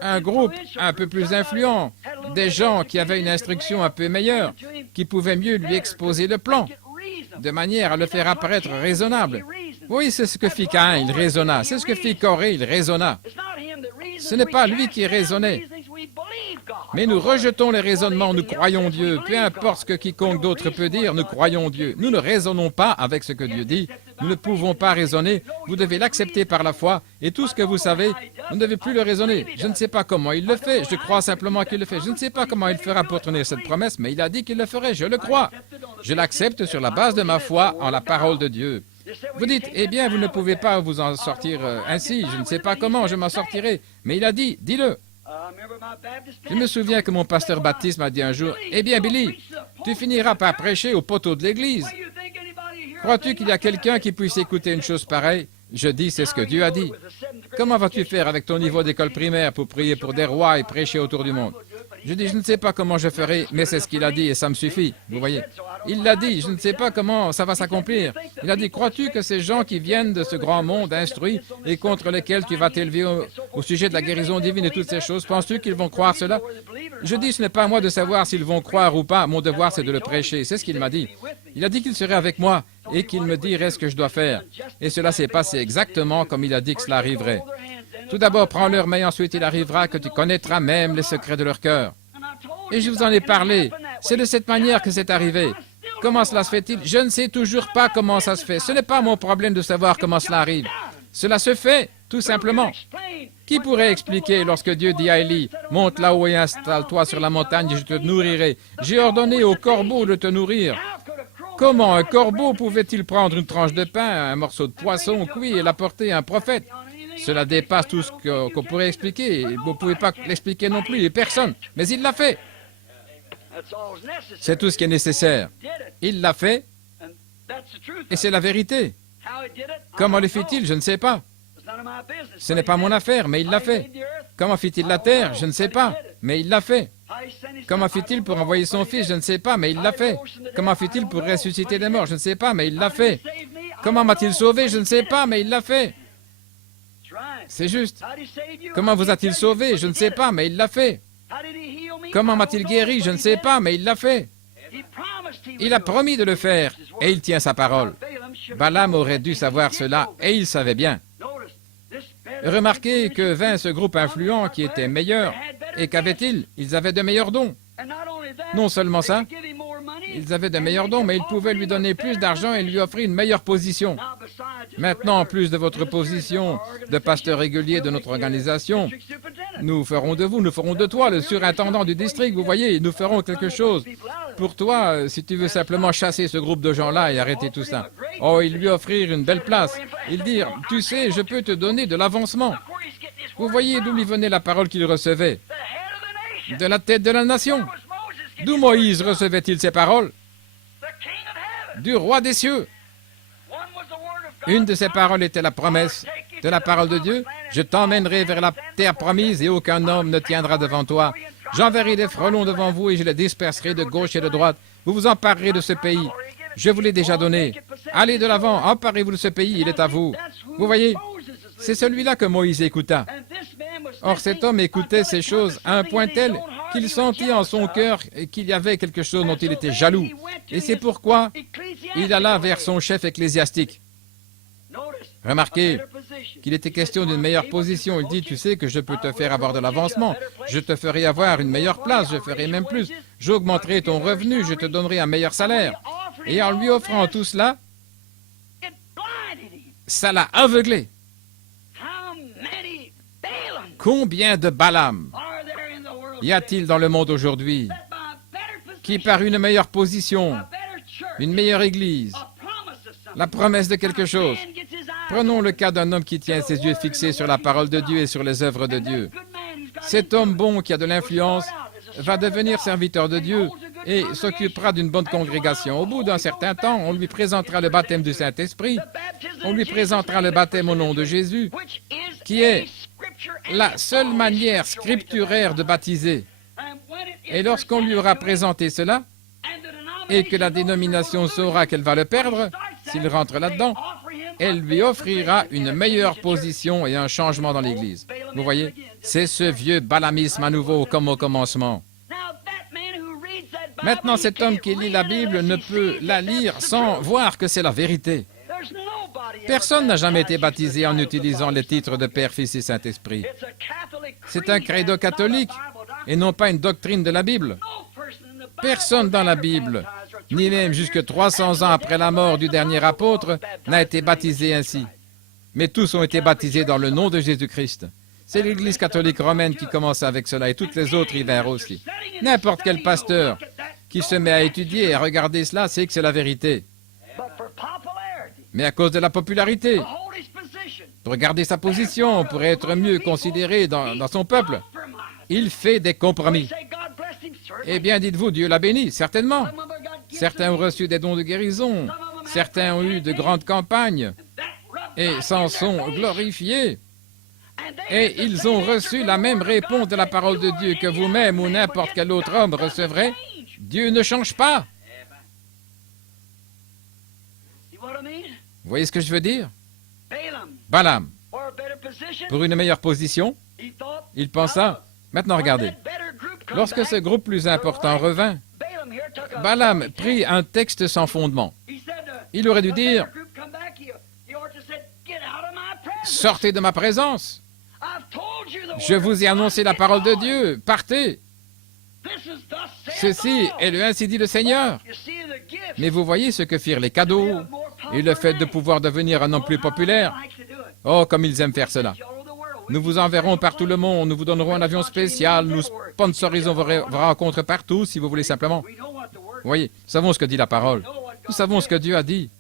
Un groupe un peu plus influent, des gens qui avaient une instruction un peu meilleure, qui pouvaient mieux lui exposer le plan, de manière à le faire apparaître raisonnable. Oui, c'est ce que fit Caïn, il raisonna. C'est ce que fit Corée, il raisonna. Ce n'est pas lui qui raisonnait. Mais nous rejetons les raisonnements, nous croyons Dieu. Peu importe ce que quiconque d'autre peut dire, nous croyons Dieu. Nous ne raisonnons pas avec ce que Dieu dit. Nous ne pouvons pas raisonner. Vous devez l'accepter par la foi. Et tout ce que vous savez, vous ne devez plus le raisonner. Je ne sais pas comment il le fait. Je crois simplement qu'il le fait. Je ne sais pas comment il fera pour tenir cette promesse, mais il a dit qu'il le ferait. Je le crois. Je l'accepte sur la base de ma foi en la parole de Dieu. Vous dites, eh bien, vous ne pouvez pas vous en sortir ainsi. Je ne sais pas comment je m'en sortirai. Mais il a dit, dis-le. Je me souviens que mon pasteur baptiste m'a dit un jour, « Eh bien, Billy, tu finiras par prêcher au poteau de l'église. Crois-tu qu'il y a quelqu'un qui puisse écouter une chose pareille? » Je dis, c'est ce que Dieu a dit. Comment vas-tu faire avec ton niveau d'école primaire pour prier pour des rois et prêcher autour du monde? Je dis, je ne sais pas comment je ferai, mais c'est ce qu'il a dit et ça me suffit. Vous voyez? Il l'a dit, je ne sais pas comment ça va s'accomplir. Il a dit, crois-tu que ces gens qui viennent de ce grand monde instruit et contre lesquels tu vas t'élever au sujet de la guérison divine et toutes ces choses, penses-tu qu'ils vont croire cela? Je dis, ce n'est pas à moi de savoir s'ils vont croire ou pas. Mon devoir, c'est de le prêcher. C'est ce qu'il m'a dit. Il a dit qu'il serait avec moi et qu'il me dirait ce que je dois faire. Et cela s'est passé exactement comme il a dit que cela arriverait. Tout d'abord, prends-leur, mais ensuite il arrivera que tu connaîtras même les secrets de leur cœur. Et je vous en ai parlé. C'est de cette manière que c'est arrivé. Comment cela se fait-il? Je ne sais toujours pas comment ça se fait. Ce n'est pas mon problème de savoir comment cela arrive. Cela se fait, tout simplement. Qui pourrait expliquer lorsque Dieu dit à Élie, « Monte là-haut et installe-toi sur la montagne et je te nourrirai. J'ai ordonné au corbeau de te nourrir. » Comment un corbeau pouvait-il prendre une tranche de pain, un morceau de poisson cuit et l'apporter à un prophète? Cela dépasse tout ce qu'on pourrait expliquer. Vous ne pouvez pas l'expliquer non plus, personne. Mais il l'a fait. C'est tout ce qui est nécessaire. Il l'a fait, et c'est la vérité. Comment le fit-il? Je ne sais pas. Ce n'est pas mon affaire, mais il l'a fait. Comment fit-il la terre? Je ne sais pas, mais il l'a fait. Comment fit-il pour envoyer son Fils? Je ne sais pas, mais il l'a fait. Comment fit-il pour ressusciter des morts? Je ne sais pas, mais il l'a fait. Comment m'a-t-il sauvé? Je ne sais pas, mais il l'a fait. C'est juste. Comment vous a-t-il sauvé? Je ne sais pas, mais il l'a fait. Comment m'a-t-il guéri? Je ne sais pas, mais il l'a fait. Il a promis de le faire, et il tient sa parole. Balaam aurait dû savoir cela, et il savait bien. Remarquez que vint ce groupe influent qui était meilleur, et qu'avaient-ils? Ils avaient de meilleurs dons. Non seulement ça, ils avaient de meilleurs dons, mais ils pouvaient lui donner plus d'argent et lui offrir une meilleure position. Maintenant, en plus de votre position de pasteur régulier de notre organisation, nous ferons de vous, nous ferons de toi le surintendant du district, vous voyez, nous ferons quelque chose. Pour toi, si tu veux simplement chasser ce groupe de gens-là et arrêter tout ça. Oh, ils lui offrirent une belle place. Ils dirent, tu sais, je peux te donner de l'avancement. Vous voyez d'où lui venait la parole qu'il recevait? De la tête de la nation. D'où Moïse recevait-il ces paroles? Du roi des cieux. Une de ces paroles était la promesse de la parole de Dieu. Je t'emmènerai vers la terre promise et aucun homme ne tiendra devant toi. J'enverrai des frelons devant vous et je les disperserai de gauche et de droite. Vous vous emparerez de ce pays. Je vous l'ai déjà donné. Allez de l'avant, emparez-vous de ce pays, il est à vous. Vous voyez, c'est celui-là que Moïse écouta. Or cet homme écoutait ces choses à un point tel qu'il sentit en son cœur qu'il y avait quelque chose dont il était jaloux. Et c'est pourquoi il alla vers son chef ecclésiastique. Remarquez qu'il était question d'une meilleure position. Il dit, tu sais que je peux te faire avoir de l'avancement. Je te ferai avoir une meilleure place, je ferai même plus. J'augmenterai ton revenu, je te donnerai un meilleur salaire. Et en lui offrant tout cela, ça l'a aveuglé. Combien de Balaam y a-t-il dans le monde aujourd'hui qui, par une meilleure position, une meilleure église, la promesse de quelque chose. Prenons le cas d'un homme qui tient ses yeux fixés sur la parole de Dieu et sur les œuvres de Dieu. Cet homme bon qui a de l'influence va devenir serviteur de Dieu et s'occupera d'une bonne congrégation. Au bout d'un certain temps, on lui présentera le baptême du Saint-Esprit, on lui présentera le baptême au nom de Jésus, qui est la seule manière scripturaire de baptiser. Et lorsqu'on lui aura présenté cela, et que la dénomination saura qu'elle va le perdre, s'il rentre là-dedans, elle lui offrira une meilleure position et un changement dans l'Église. Vous voyez, c'est ce vieux balamisme à nouveau comme au commencement. Maintenant, cet homme qui lit la Bible ne peut la lire sans voir que c'est la vérité. Personne n'a jamais été baptisé en utilisant les titres de Père, Fils et Saint-Esprit. C'est un credo catholique et non pas une doctrine de la Bible. Personne dans la Bible, ni même jusque 300 ans après la mort du dernier apôtre, n'a été baptisé ainsi. Mais tous ont été baptisés dans le nom de Jésus-Christ. C'est l'Église catholique romaine qui commence avec cela et toutes les autres y vinrent aussi. N'importe quel pasteur qui se met à étudier et à regarder cela sait que c'est la vérité. Mais à cause de la popularité, pour garder sa position, pour être mieux considéré dans son peuple, il fait des compromis. Eh bien, dites-vous, Dieu l'a béni, certainement. Certains ont reçu des dons de guérison, certains ont eu de grandes campagnes et s'en sont glorifiés. Et ils ont reçu la même réponse de la parole de Dieu que vous-même ou n'importe quel autre homme recevrait. Dieu ne change pas. Vous voyez ce que je veux dire? Balaam, pour une meilleure position, il pensa, maintenant regardez, lorsque ce groupe plus important revint, Balaam prit un texte sans fondement. Il aurait dû dire, sortez de ma présence. Je vous ai annoncé la parole de Dieu, partez. Ceci est le ainsi dit le Seigneur. Mais vous voyez ce que firent les cadeaux et le fait de pouvoir devenir un homme plus populaire. Oh, comme ils aiment faire cela. Nous vous enverrons par tout le monde, nous vous donnerons un avion spécial, nous sponsorisons vos rencontres partout, si vous voulez simplement. Vous voyez, nous savons ce que dit la parole. Nous savons ce que Dieu a dit.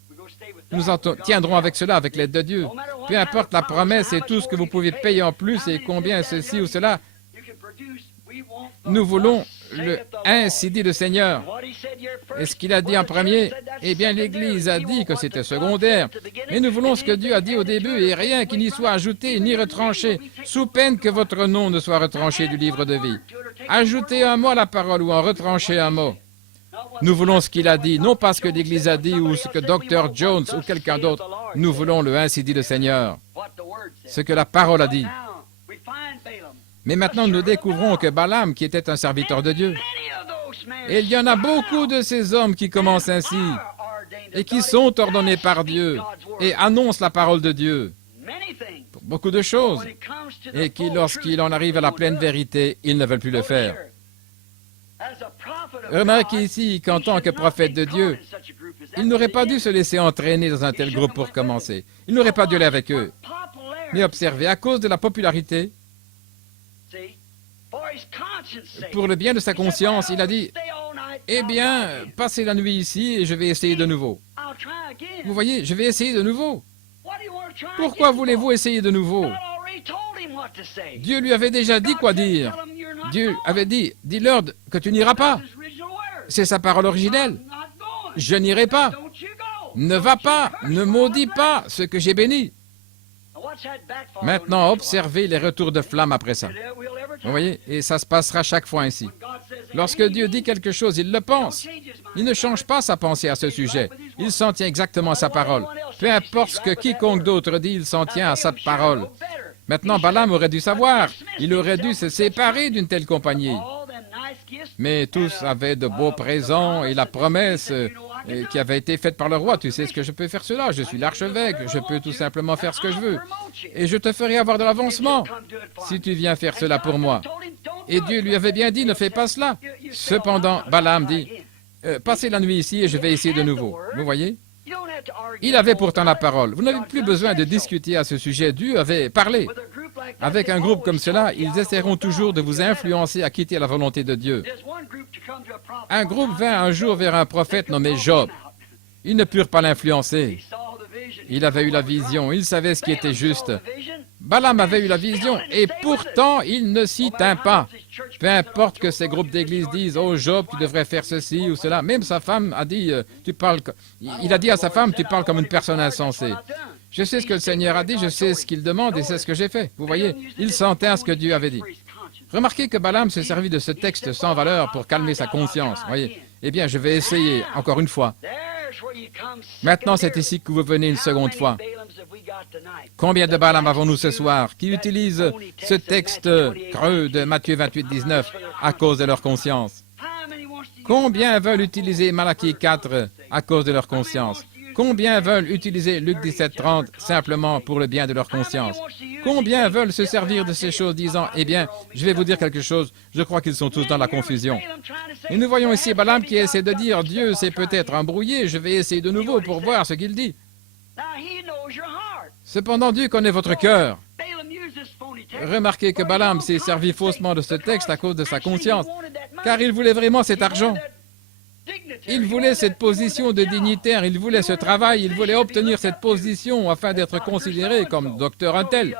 Nous en tiendrons avec cela, avec l'aide de Dieu. Peu importe la promesse et tout ce que vous pouvez payer en plus et combien ceci ou cela, nous voulons le ainsi dit le Seigneur. Et ce qu'il a dit en premier, eh bien l'Église a dit que c'était secondaire. Mais nous voulons ce que Dieu a dit au début et rien qui n'y soit ajouté ni retranché, sous peine que votre nom ne soit retranché du livre de vie. ajouter un mot à la parole ou en retrancher un mot. Nous voulons ce qu'il a dit, non pas ce que l'Église a dit ou ce que Dr. Jones ou quelqu'un d'autre. Nous voulons le ainsi dit le Seigneur, ce que la parole a dit. Mais maintenant, nous découvrons que Balaam, qui était un serviteur de Dieu, et il y en a beaucoup de ces hommes qui commencent ainsi, et qui sont ordonnés par Dieu, et annoncent la parole de Dieu, pour beaucoup de choses, et qui, lorsqu'il en arrive à la pleine vérité, ils ne veulent plus le faire. Remarquez ici qu'en tant que prophète de Dieu, il n'aurait pas dû se laisser entraîner dans un tel groupe pour commencer. Il n'aurait pas dû aller avec eux. Mais observez, à cause de la popularité, pour le bien de sa conscience, il a dit, « Eh bien, passez la nuit ici et je vais essayer de nouveau. » Vous voyez, je vais essayer de nouveau. Pourquoi voulez-vous essayer de nouveau? Dieu lui avait déjà dit quoi dire. Dieu avait dit, « Dis-leur que tu n'iras pas. » C'est sa parole originelle. « Je n'irai pas. Ne va pas, ne maudis pas ce que j'ai béni. » Maintenant, observez les retours de flamme après ça. Vous voyez, et ça se passera chaque fois ainsi. Lorsque Dieu dit quelque chose, il le pense. Il ne change pas sa pensée à ce sujet. Il s'en tient exactement à sa parole. Peu importe ce que quiconque d'autre dit, il s'en tient à sa parole. Maintenant, Balaam aurait dû savoir. Il aurait dû se séparer d'une telle compagnie. Mais tous avaient de beaux présents et la promesse qui avait été faite par le roi. Tu sais ce que je peux faire cela. Je suis l'archevêque. Je peux tout simplement faire ce que je veux. Et je te ferai avoir de l'avancement si tu viens faire cela pour moi. Et Dieu lui avait bien dit, ne fais pas cela. Cependant, Balaam dit, passez la nuit ici et je vais essayer de nouveau. Vous voyez? Il avait pourtant la parole. Vous n'avez plus besoin de discuter à ce sujet. Dieu avait parlé. Avec un groupe comme cela, ils essaieront toujours de vous influencer à quitter la volonté de Dieu. Un groupe vint un jour vers un prophète nommé Job. Ils ne purent pas l'influencer. Il avait eu la vision, il savait ce qui était juste. Balaam avait eu la vision, et pourtant il ne s'y tint pas. Peu importe que ces groupes d'église disent, « Oh Job, tu devrais faire ceci ou cela. » Même sa femme a dit, il a dit à sa femme, « Tu parles comme une personne insensée. » Je sais ce que le Seigneur a dit, je sais ce qu'il demande et c'est ce que j'ai fait. Vous voyez, il s'en tint à ce que Dieu avait dit. Remarquez que Balaam se servit de ce texte sans valeur pour calmer sa conscience. Voyez, eh bien, je vais essayer encore une fois. Maintenant, c'est ici que vous venez une seconde fois. Combien de Balaam avons-nous ce soir qui utilisent ce texte creux de Matthieu 28, 19 à cause de leur conscience? Combien veulent utiliser Malachie 4 à cause de leur conscience? Combien veulent utiliser Luc 17, 30 simplement pour le bien de leur conscience? Combien veulent se servir de ces choses disant, eh bien, je vais vous dire quelque chose, je crois qu'ils sont tous dans la confusion. Et nous voyons ici Balaam qui essaie de dire, Dieu s'est peut-être embrouillé, je vais essayer de nouveau pour voir ce qu'il dit. Cependant, Dieu connaît votre cœur. Remarquez que Balaam s'est servi faussement de ce texte à cause de sa conscience, car il voulait vraiment cet argent. Il voulait cette position de dignitaire, il voulait ce travail, il voulait obtenir cette position afin d'être considéré comme docteur un tel.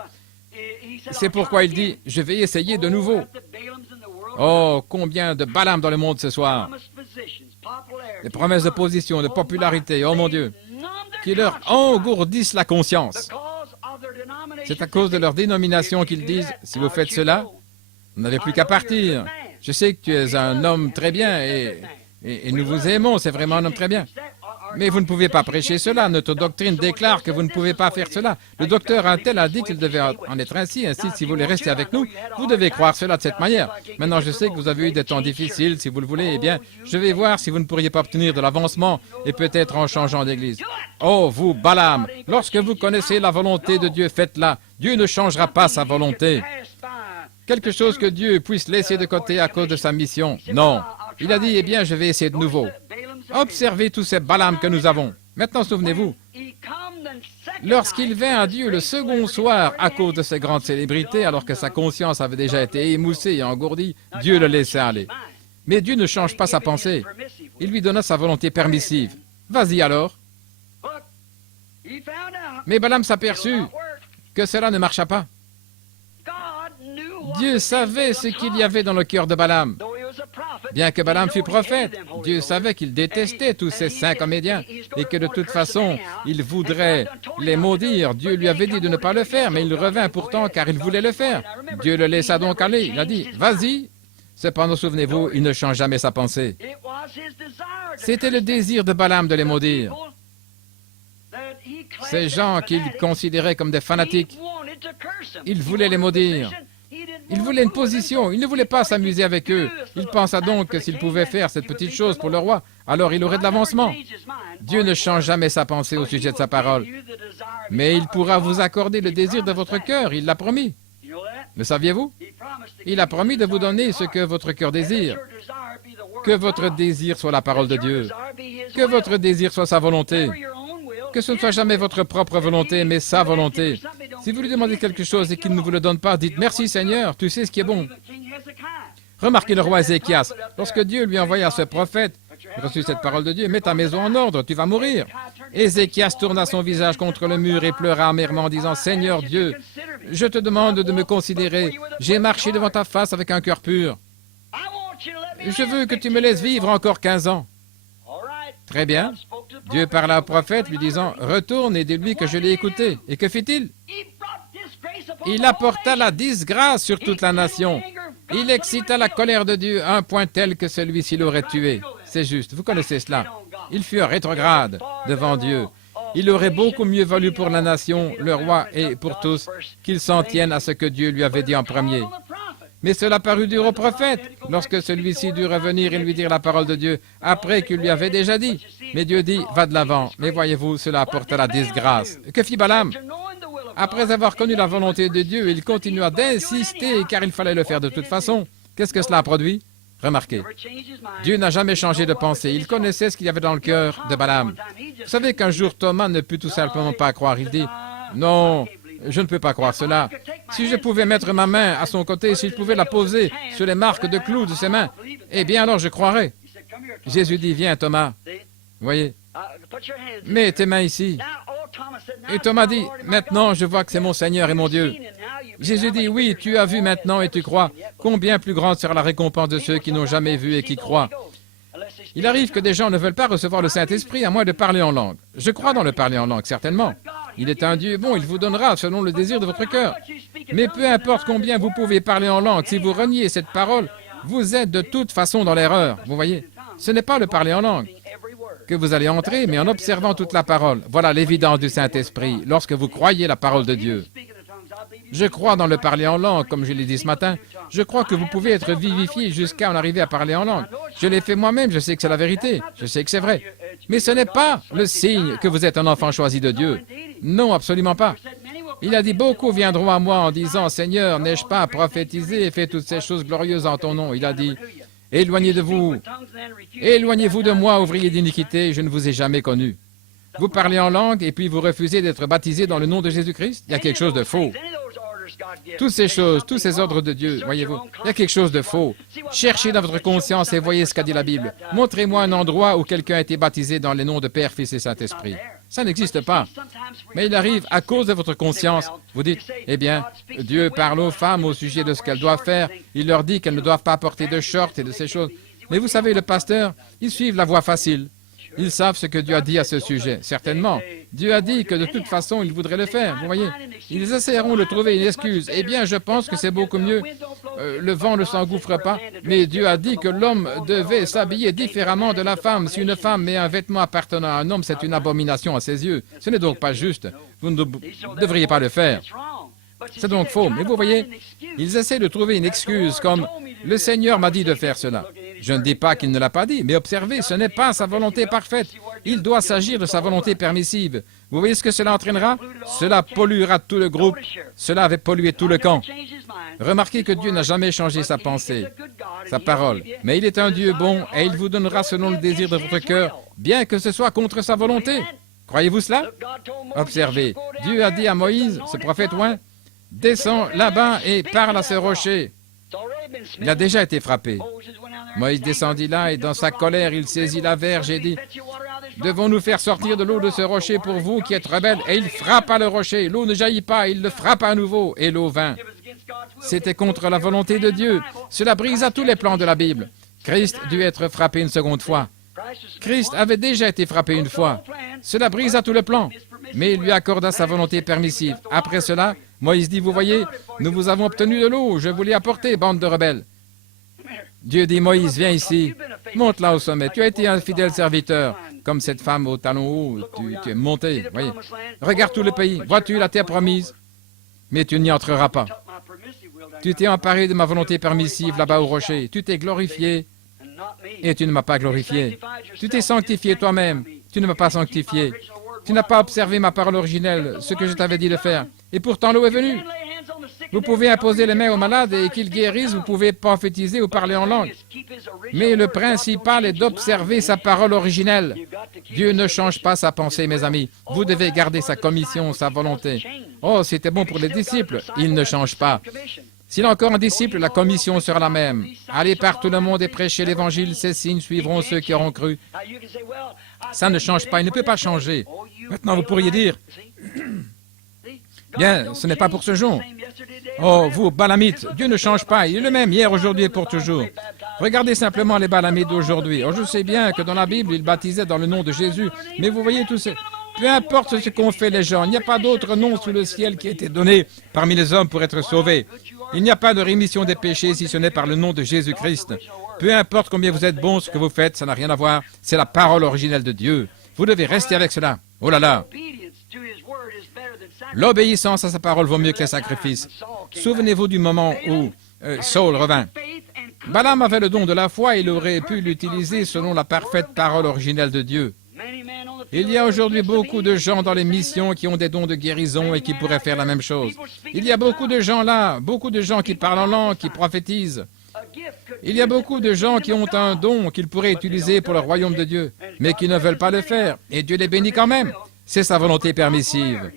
C'est pourquoi il dit, je vais essayer de nouveau. Oh, combien de Balaam dans le monde ce soir. Des promesses de position, de popularité, oh mon Dieu, qui leur engourdissent la conscience. C'est à cause de leur dénomination qu'ils disent, si vous faites cela, vous n'avez plus qu'à partir. Je sais que tu es un homme très bien et nous vous aimons, c'est vraiment un homme très bien. Mais vous ne pouvez pas prêcher cela. Notre doctrine déclare que vous ne pouvez pas faire cela. Le docteur Untel a dit qu'il devait en être ainsi. Ainsi, si vous voulez rester avec nous, vous devez croire cela de cette manière. Maintenant, je sais que vous avez eu des temps difficiles. Si vous le voulez, eh bien, je vais voir si vous ne pourriez pas obtenir de l'avancement et peut-être en changeant d'église. Oh, vous, Balaam, lorsque vous connaissez la volonté de Dieu, faites-la. Dieu ne changera pas sa volonté. Quelque chose que Dieu puisse laisser de côté à cause de sa mission. Non. Il a dit, eh bien, je vais essayer de nouveau. Observez tous ces Balaam que nous avons. Maintenant, souvenez-vous, lorsqu'il vint à Dieu le second soir à cause de ses grandes célébrités, alors que sa conscience avait déjà été émoussée et engourdie, Dieu le laissa aller. Mais Dieu ne change pas sa pensée. Il lui donna sa volonté permissive. Vas-y alors. Mais Balaam s'aperçut que cela ne marcha pas. Dieu savait ce qu'il y avait dans le cœur de Balaam. Bien que Balaam fût prophète, Dieu savait qu'il détestait tous ces saints comédiens et que de toute façon, il voudrait les maudire. Dieu lui avait dit de ne pas le faire, mais il revint pourtant car il voulait le faire. Dieu le laissa donc aller. Il a dit, vas-y, Cependant, souvenez-vous, il ne change jamais sa pensée. C'était le désir de Balaam de les maudire. Ces gens qu'il considérait comme des fanatiques, il voulait les maudire. Il voulait une position, il ne voulait pas s'amuser avec eux. Il pensa donc que s'il pouvait faire cette petite chose pour le roi, alors il aurait de l'avancement. Dieu ne change jamais sa pensée au sujet de sa parole. Mais il pourra vous accorder le désir de votre cœur, il l'a promis. Le saviez-vous? Il a promis de vous donner ce que votre cœur désire. Que votre désir soit la parole de Dieu. Que votre désir soit sa volonté. Que ce ne soit jamais votre propre volonté, mais sa volonté. Si vous lui demandez quelque chose et qu'il ne vous le donne pas, dites « Merci Seigneur, tu sais ce qui est bon ». Remarquez le roi Ézéchias. Lorsque Dieu lui envoya ce prophète, il reçut cette parole de Dieu, « Mets ta maison en ordre, tu vas mourir ». Ézéchias tourna son visage contre le mur et pleura amèrement en disant « Seigneur Dieu, je te demande de me considérer. J'ai marché devant ta face avec un cœur pur. Je veux que tu me laisses vivre encore 15 ans. » Très bien. Dieu parla au prophète, lui disant, « Retourne et dis-lui que je l'ai écouté. » Et que fit-il? Il apporta la disgrâce sur toute la nation. Il excita la colère de Dieu à un point tel que celui-ci l'aurait tué. C'est juste, vous connaissez cela. Il fut rétrograde devant Dieu. Il aurait beaucoup mieux valu pour la nation, le roi et pour tous, qu'il s'en tienne à ce que Dieu lui avait dit en premier. Mais cela parut dur au prophète, lorsque celui-ci dut revenir et lui dire la parole de Dieu, après qu'il lui avait déjà dit. Mais Dieu dit, va de l'avant. Mais voyez-vous, cela apporta la disgrâce. Que fit Balaam? Après avoir connu la volonté de Dieu, il continua d'insister, car il fallait le faire de toute façon. Qu'est-ce que cela a produit? Remarquez, Dieu n'a jamais changé de pensée. Il connaissait ce qu'il y avait dans le cœur de Balaam. Vous savez qu'un jour, Thomas ne put tout simplement pas croire. Il dit, non, je ne peux pas croire cela. Si je pouvais mettre ma main à son côté, si je pouvais la poser sur les marques de clous de ses mains, eh bien alors je croirais. Jésus dit, viens Thomas. Voyez, mets tes mains ici. Et Thomas dit, maintenant je vois que c'est mon Seigneur et mon Dieu. Jésus dit, oui, tu as vu maintenant et tu crois. Combien plus grande sera la récompense de ceux qui n'ont jamais vu et qui croient. Il arrive que des gens ne veulent pas recevoir le Saint-Esprit à moins de parler en langue. Je crois dans le parler en langue, certainement. Il est un Dieu bon, il vous donnera selon le désir de votre cœur. Mais peu importe combien vous pouvez parler en langue, si vous reniez cette parole, vous êtes de toute façon dans l'erreur. Vous voyez, ce n'est pas le parler en langue que vous allez entrer, mais en observant toute la parole. Voilà l'évidence du Saint-Esprit, lorsque vous croyez la parole de Dieu. Je crois dans le parler en langue, comme je l'ai dit ce matin. Je crois que vous pouvez être vivifié jusqu'à en arriver à parler en langue. Je l'ai fait moi-même, je sais que c'est la vérité, je sais que c'est vrai. Mais ce n'est pas le signe que vous êtes un enfant choisi de Dieu. Non, absolument pas. Il a dit, beaucoup viendront à moi en disant, Seigneur, n'ai-je pas prophétisé et fait toutes ces choses glorieuses en ton nom? Il a dit, éloignez de vous, éloignez-vous de moi, ouvriers d'iniquité, je ne vous ai jamais connu. Vous parlez en langue et puis vous refusez d'être baptisé dans le nom de Jésus-Christ? Il y a quelque chose de faux. Toutes ces choses, tous ces ordres de Dieu, voyez-vous, il y a quelque chose de faux. Cherchez dans votre conscience et voyez ce qu'a dit la Bible. Montrez-moi un endroit où quelqu'un a été baptisé dans les noms de Père, Fils et Saint-Esprit. Ça n'existe pas. Mais il arrive, à cause de votre conscience, vous dites, eh bien, Dieu parle aux femmes au sujet de ce qu'elles doivent faire. Il leur dit qu'elles ne doivent pas porter de shorts et de ces choses. Mais vous savez, le pasteur, ils suivent la voie facile. Ils savent ce que Dieu a dit à ce sujet, certainement. Dieu a dit que de toute façon, il voudrait le faire, vous voyez. Ils essaieront de trouver une excuse. Eh bien, je pense que c'est beaucoup mieux. Le vent ne s'engouffre pas, mais Dieu a dit que l'homme devait s'habiller différemment de la femme. Si une femme met un vêtement appartenant à un homme, c'est une abomination à ses yeux. Ce n'est donc pas juste. Vous ne devriez pas le faire. C'est donc faux. Mais vous voyez, ils essaient de trouver une excuse comme « Le Seigneur m'a dit de faire cela ». Je ne dis pas qu'il ne l'a pas dit, mais observez, ce n'est pas sa volonté parfaite. Il doit s'agir de sa volonté permissive. Vous voyez ce que cela entraînera? Cela polluera tout le groupe. Cela avait pollué tout le camp. Remarquez que Dieu n'a jamais changé sa pensée, sa parole. Mais il est un Dieu bon et il vous donnera selon le désir de votre cœur, bien que ce soit contre sa volonté. Croyez-vous cela? Observez, Dieu a dit à Moïse, ce prophète oint, « Descends là-bas et parle à ce rocher. » Il a déjà été frappé. Moïse descendit là et dans sa colère, il saisit la verge et dit, « Devons-nous faire sortir de l'eau de ce rocher pour vous qui êtes rebelles? » Et il frappa le rocher. L'eau ne jaillit pas, il le frappa à nouveau et l'eau vint. C'était contre la volonté de Dieu. Cela brisa tous les plans de la Bible. Christ dut être frappé une seconde fois. Christ avait déjà été frappé une fois. Cela brisa tout le plan, mais il lui accorda sa volonté permissive. Après cela, Moïse dit, « Vous voyez, nous vous avons obtenu de l'eau, je vous l'ai apporté, bande de rebelles. » Dieu dit, Moïse, viens ici, monte là au sommet. Tu as été un fidèle serviteur, comme cette femme au talon haut, tu es monté. Voyez. Regarde tout le pays, vois-tu la terre promise, mais tu n'y entreras pas. Tu t'es emparé de ma volonté permissive là-bas au rocher, tu t'es glorifié, et tu ne m'as pas glorifié. Tu t'es sanctifié toi-même, tu ne m'as pas sanctifié. Tu n'as pas observé ma parole originelle, ce que je t'avais dit de faire. Et pourtant l'eau est venue. Vous pouvez imposer les mains aux malades et qu'ils guérissent, vous pouvez prophétiser ou parler en langue. Mais le principal est d'observer sa parole originelle. Dieu ne change pas sa pensée, mes amis. Vous devez garder sa commission, sa volonté. Oh, c'était bon pour les disciples. Il ne change pas. S'il a encore un disciple, la commission sera la même. Allez par tout le monde et prêchez l'Évangile, ces signes suivront ceux qui auront cru. Ça ne change pas, il ne peut pas changer. Maintenant, vous pourriez dire, bien, ce n'est pas pour ce jour. Oh, vous, Balamites, Dieu ne change pas, il est le même hier, aujourd'hui et pour toujours. Regardez simplement les Balamites d'aujourd'hui. Oh, je sais bien que dans la Bible, ils baptisaient dans le nom de Jésus, mais vous voyez tous ces... Peu importe ce qu'ont fait les gens, il n'y a pas d'autre nom sous le ciel qui a été donné parmi les hommes pour être sauvés. Il n'y a pas de rémission des péchés si ce n'est par le nom de Jésus-Christ. Peu importe combien vous êtes bon, ce que vous faites, ça n'a rien à voir. C'est la parole originelle de Dieu. Vous devez rester avec cela. Oh là là! L'obéissance à sa parole vaut mieux que les sacrifices. Souvenez-vous du moment où Saul revint. Balaam avait le don de la foi, il aurait pu l'utiliser selon la parfaite parole originelle de Dieu. Il y a aujourd'hui beaucoup de gens dans les missions qui ont des dons de guérison et qui pourraient faire la même chose. Il y a beaucoup de gens là, beaucoup de gens qui parlent en langue, qui prophétisent. Il y a beaucoup de gens qui ont un don qu'ils pourraient utiliser pour le royaume de Dieu, mais qui ne veulent pas le faire, et Dieu les bénit quand même. C'est sa volonté permissive.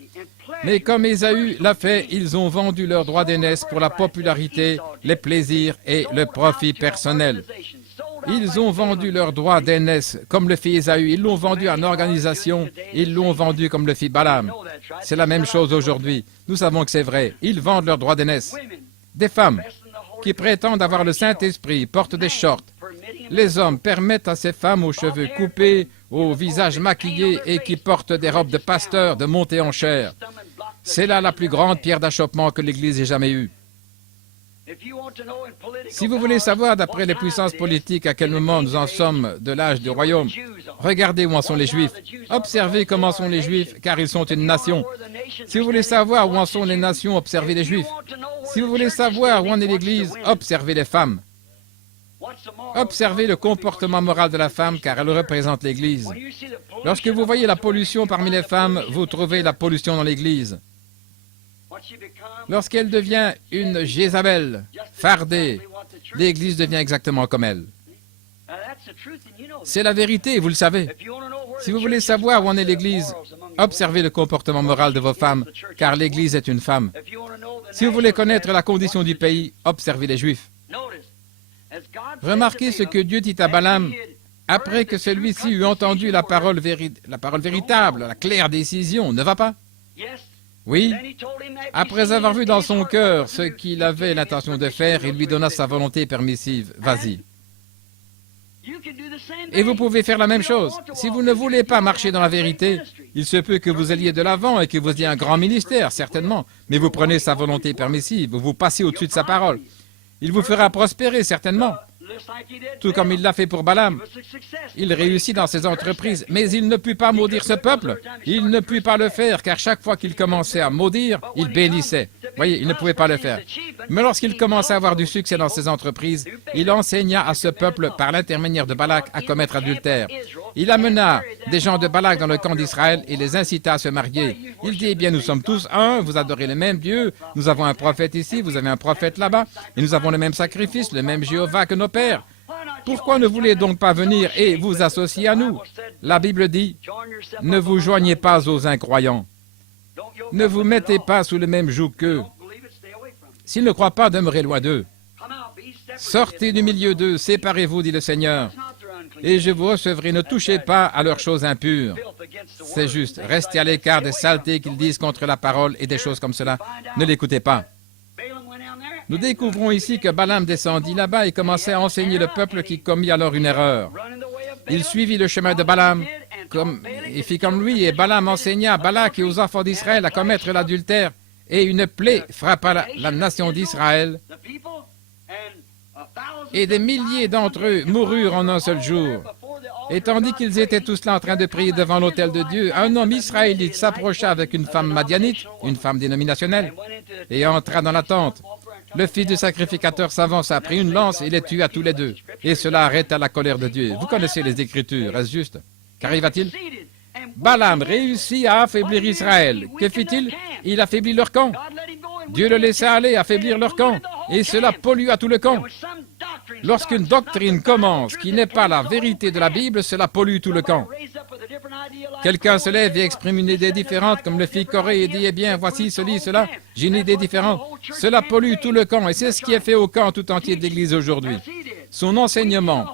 Mais comme Ésaü l'a fait, ils ont vendu leur droit d'aînesse pour la popularité, les plaisirs et le profit personnel. Ils ont vendu leur droit d'aînesse comme le fit Ésaü. Ils l'ont vendu à une organisation. Ils l'ont vendu comme le fit Balaam. C'est la même chose aujourd'hui. Nous savons que c'est vrai. Ils vendent leur droit d'aînesse. Des femmes qui prétendent avoir le Saint-Esprit portent des shorts. Les hommes permettent à ces femmes aux cheveux coupés, au visage maquillé et qui portent des robes de pasteur de monter en chair. C'est là la plus grande pierre d'achoppement que l'Église ait jamais eue. Si vous voulez savoir, d'après les puissances politiques, à quel moment nous en sommes de l'âge du royaume, regardez où en sont les Juifs. Observez comment sont les Juifs, car ils sont une nation. Si vous voulez savoir où en sont les nations, observez les Juifs. Si vous voulez savoir où en est l'Église, observez les femmes. Observez le comportement moral de la femme, car elle représente l'Église. Lorsque vous voyez la pollution parmi les femmes, vous trouvez la pollution dans l'Église. Lorsqu'elle devient une Jézabel, fardée, l'Église devient exactement comme elle. C'est la vérité, vous le savez. Si vous voulez savoir où en est l'Église, observez le comportement moral de vos femmes, car l'Église est une femme. Si vous voulez connaître la condition du pays, observez les Juifs. Remarquez ce que Dieu dit à Balaam après que celui-ci eut entendu la parole véritable, la claire décision. Ne va pas? Oui. Après avoir vu dans son cœur ce qu'il avait l'intention de faire, il lui donna sa volonté permissive. Vas-y. Et vous pouvez faire la même chose. Si vous ne voulez pas marcher dans la vérité, il se peut que vous alliez de l'avant et que vous ayez un grand ministère, certainement. Mais vous prenez sa volonté permissive, vous passez au-dessus de sa parole. Il vous fera prospérer, certainement. Tout comme il l'a fait pour Balaam. Il réussit dans ses entreprises, mais il ne put pas maudire ce peuple. Il ne put pas le faire, car chaque fois qu'il commençait à maudire, il bénissait. Voyez, il ne pouvait pas le faire. Mais lorsqu'il commençait à avoir du succès dans ses entreprises, il enseigna à ce peuple, par l'intermédiaire de Balak, à commettre adultère. Il amena des gens de Balak dans le camp d'Israël et les incita à se marier. Il dit, eh bien, nous sommes tous un, vous adorez le même Dieu, nous avons un prophète ici, vous avez un prophète là-bas, et nous avons le même sacrifice, le même Jéhovah que nos pères. Pourquoi ne voulez donc pas venir et vous associer à nous? La Bible dit, ne vous joignez pas aux incroyants. Ne vous mettez pas sous le même joug qu'eux. S'ils ne croient pas, demeurez loin d'eux. Sortez du milieu d'eux, séparez-vous, dit le Seigneur, et je vous recevrai. Ne touchez pas à leurs choses impures. C'est juste, restez à l'écart des saletés qu'ils disent contre la parole et des choses comme cela. Ne l'écoutez pas. Nous découvrons ici que Balaam descendit là-bas et commençait à enseigner le peuple qui commit alors une erreur. Il suivit le chemin de Balaam et fit comme lui, et Balaam enseigna à Balak et aux enfants d'Israël à commettre l'adultère, et une plaie frappa la nation d'Israël. et des milliers d'entre eux moururent en un seul jour. Et tandis qu'ils étaient tous là en train de prier devant l'autel de Dieu, un homme israélite s'approcha avec une femme madianite, une femme dénominationnelle, et entra dans la tente. Le fils du sacrificateur s'avança, prit une lance et les tua tous les deux. Et cela arrêta la colère de Dieu. Vous connaissez les Écritures, est-ce juste? Qu'arriva-t-il? Balaam réussit à affaiblir Israël. Que fit-il? Il affaiblit leur camp. Dieu le laissa aller affaiblir leur camp, et cela pollua tout le camp. Lorsqu'une doctrine commence qui n'est pas la vérité de la Bible, cela pollue tout le camp. Quelqu'un se lève et exprime une idée différente, comme le fit Corée, et dit, eh bien, voici ceci, cela, j'ai une idée différente. Cela pollue tout le camp, et c'est ce qui est fait au camp tout entier de l'Église aujourd'hui. Son enseignement,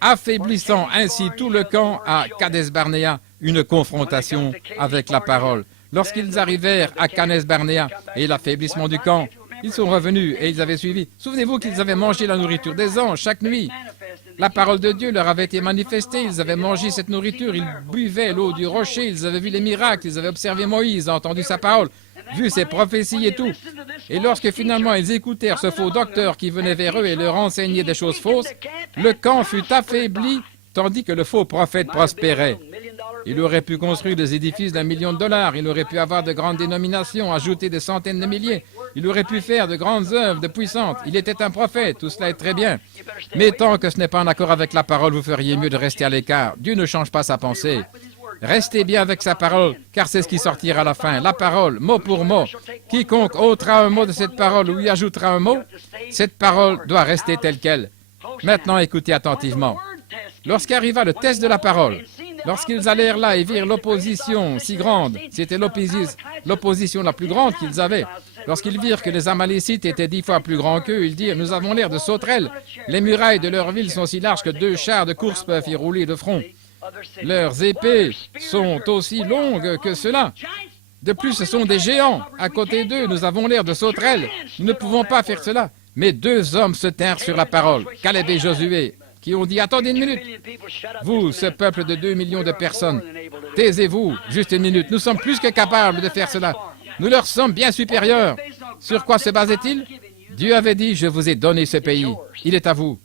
affaiblissant ainsi tout le camp à Kades Barnéa, une confrontation avec la parole. Lorsqu'ils arrivèrent à Kades Barnéa et l'affaiblissement du camp, ils sont revenus et ils avaient suivi. Souvenez-vous qu'ils avaient mangé la nourriture des anges chaque nuit. La parole de Dieu leur avait été manifestée, ils avaient mangé cette nourriture, ils buvaient l'eau du rocher, ils avaient vu les miracles, ils avaient observé Moïse, entendu sa parole, vu ses prophéties et tout. Et lorsque finalement ils écoutèrent ce faux docteur qui venait vers eux et leur enseignait des choses fausses, le camp fut affaibli tandis que le faux prophète prospérait. Il aurait pu construire des édifices d'1 million de dollars, il aurait pu avoir de grandes dénominations, ajouter des centaines de milliers, il aurait pu faire de grandes œuvres, de puissantes. Il était un prophète, tout cela est très bien. Mais tant que ce n'est pas en accord avec la parole, vous feriez mieux de rester à l'écart. Dieu ne change pas sa pensée. Restez bien avec sa parole, car c'est ce qui sortira à la fin. La parole, mot pour mot. Quiconque ôtera un mot de cette parole ou y ajoutera un mot, cette parole doit rester telle qu'elle. Maintenant, écoutez attentivement. Lorsqu'arriva le test de la parole, lorsqu'ils allèrent là et virent l'opposition si grande, c'était l'opposition la plus grande qu'ils avaient. Lorsqu'ils virent que les Amalécites étaient 10 fois plus grands qu'eux, ils dirent, nous avons l'air de sauterelles. Les murailles de leur ville sont si larges que 2 chars de course peuvent y rouler de front. Leurs épées sont aussi longues que cela. De plus, ce sont des géants. À côté d'eux, nous avons l'air de sauterelles. Nous ne pouvons pas faire cela. Mais 2 hommes se tinrent sur la parole, Caleb et Josué, qui ont dit, attendez une minute. Vous, ce peuple de 2 millions de personnes, taisez-vous, juste une minute. Nous sommes plus que capables de faire cela. Nous leur sommes bien supérieurs. Sur quoi se basait-il? Dieu avait dit, je vous ai donné ce pays. Il est à vous.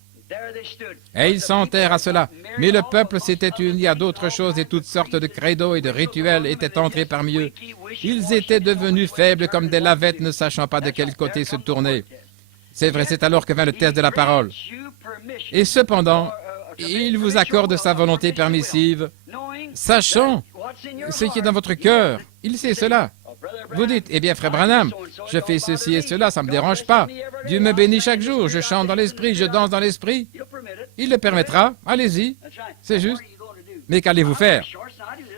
Et ils s'enterrent à cela. Mais le peuple s'était uni à d'autres choses et toutes sortes de credos et de rituels étaient entrés parmi eux. Ils étaient devenus faibles comme des lavettes ne sachant pas de quel côté se tourner. C'est vrai, c'est alors que vint le test de la parole. Et cependant, il vous accorde sa volonté permissive, sachant ce qui est dans votre cœur. Il sait cela. Vous dites, eh bien, frère Branham, je fais ceci et cela, ça ne me dérange pas. Dieu me bénit chaque jour, je chante dans l'esprit, je danse dans l'esprit. Il le permettra, allez-y, c'est juste. Mais qu'allez-vous faire?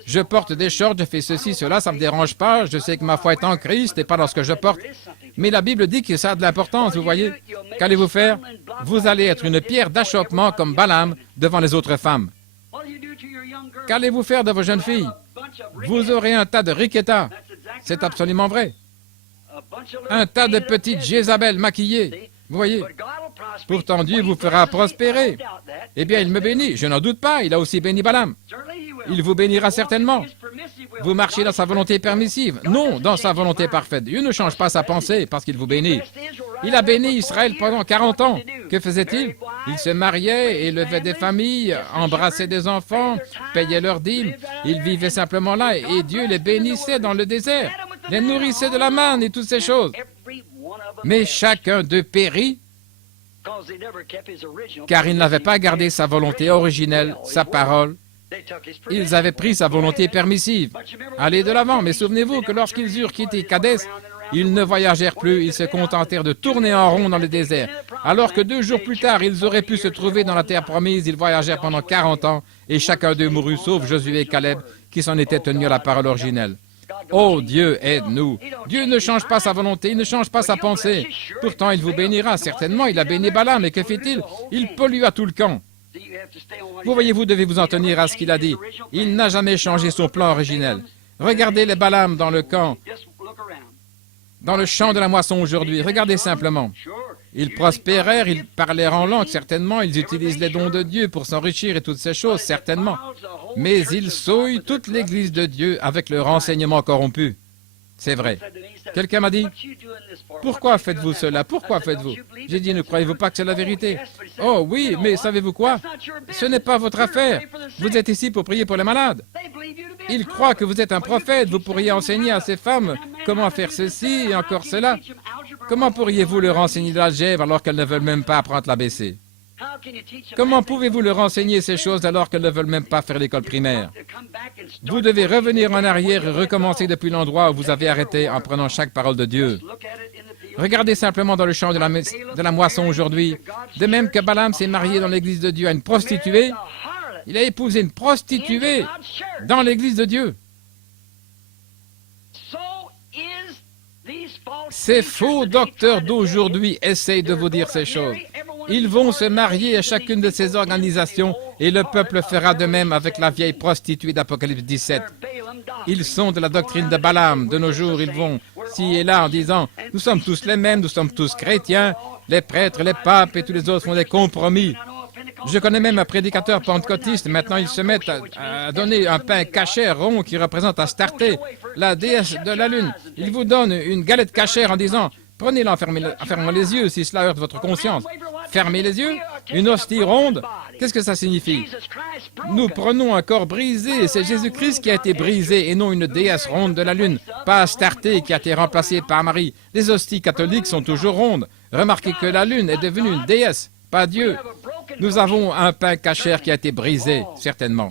Je porte des shorts, je fais ceci, cela, ça ne me dérange pas, je sais que ma foi est en Christ et pas dans ce que je porte. Mais la Bible dit que ça a de l'importance, vous voyez. Qu'allez-vous faire? Vous allez être une pierre d'achoppement comme Balaam devant les autres femmes. Qu'allez-vous faire de vos jeunes filles? Vous aurez un tas de riquetas. C'est absolument vrai. Un tas de petites Jézabel maquillées. Vous voyez? Pourtant, Dieu vous fera prospérer. Eh bien, il me bénit. Je n'en doute pas. Il a aussi béni Balaam. Il vous bénira certainement. Vous marchez dans sa volonté permissive. Non, dans sa volonté parfaite. Dieu ne change pas sa pensée parce qu'il vous bénit. Il a béni Israël pendant 40 ans. Que faisait-il? Il se mariait, élevait des familles, embrassait des enfants, payait leurs dîmes. Il vivait simplement là et Dieu les bénissait dans le désert, les nourrissait de la manne et toutes ces choses. Mais chacun d'eux périt car il n'avait pas gardé sa volonté originelle, sa parole. Ils avaient pris sa volonté permissive. Allez de l'avant, mais souvenez-vous que lorsqu'ils eurent quitté Kadès, ils ne voyagèrent plus, ils se contentèrent de tourner en rond dans le désert. Alors que 2 jours plus tard, ils auraient pu se trouver dans la terre promise, ils voyagèrent pendant 40 ans, et chacun d'eux mourut, sauf Josué et Caleb, qui s'en étaient tenus à la parole originelle. Oh Dieu, aide-nous. Dieu ne change pas sa volonté, il ne change pas sa pensée. Pourtant, il vous bénira, certainement, il a béni Balaam, et que fait-il? Il pollua tout le camp. Vous voyez, vous devez vous en tenir à ce qu'il a dit. Il n'a jamais changé son plan originel. Regardez les Balaam dans le camp, dans le champ de la moisson aujourd'hui. Regardez simplement. Ils prospérèrent, ils parlèrent en langue, certainement. Ils utilisent les dons de Dieu pour s'enrichir et toutes ces choses, certainement. Mais ils souillent toute l'Église de Dieu avec leur enseignement corrompu. C'est vrai. Quelqu'un m'a dit, pourquoi faites-vous cela? Pourquoi faites-vous? J'ai dit, ne croyez-vous pas que c'est la vérité? Oh oui, mais savez-vous quoi? Ce n'est pas votre affaire. Vous êtes ici pour prier pour les malades. Ils croient que vous êtes un prophète. Vous pourriez enseigner à ces femmes comment faire ceci et encore cela. Comment pourriez-vous leur enseigner l'algèbre alors qu'elles ne veulent même pas apprendre l'ABC? Comment pouvez-vous leur enseigner ces choses alors qu'elles ne veulent même pas faire l'école primaire? Vous devez revenir en arrière et recommencer depuis l'endroit où vous avez arrêté en prenant chaque parole de Dieu. Regardez simplement dans le champ de la moisson aujourd'hui. De même que Balaam s'est marié dans l'église de Dieu à une prostituée, il a épousé une prostituée dans l'église de Dieu. Ces faux docteurs d'aujourd'hui essayent de vous dire ces choses. Ils vont se marier à chacune de ces organisations et le peuple fera de même avec la vieille prostituée d'Apocalypse 17. Ils sont de la doctrine de Balaam. De nos jours, ils vont ci et là en disant « Nous sommes tous les mêmes, nous sommes tous chrétiens, les prêtres, les papes et tous les autres font des compromis. » Je connais même un prédicateur pentecôtiste. Maintenant, ils se mettent à donner un pain cachère rond qui représente Astarté, la déesse de la lune. Ils vous donnent une galette cachère en disant « Prenez-la en fermant les yeux si cela heurte votre conscience. » Fermez les yeux? Une hostie ronde? Qu'est-ce que ça signifie? Nous prenons un corps brisé. C'est Jésus-Christ qui a été brisé et non une déesse ronde de la lune. Pas Astarté qui a été remplacée par Marie. Les hosties catholiques sont toujours rondes. Remarquez que la lune est devenue une déesse, pas Dieu. Nous avons un pain cachère qui a été brisé, certainement.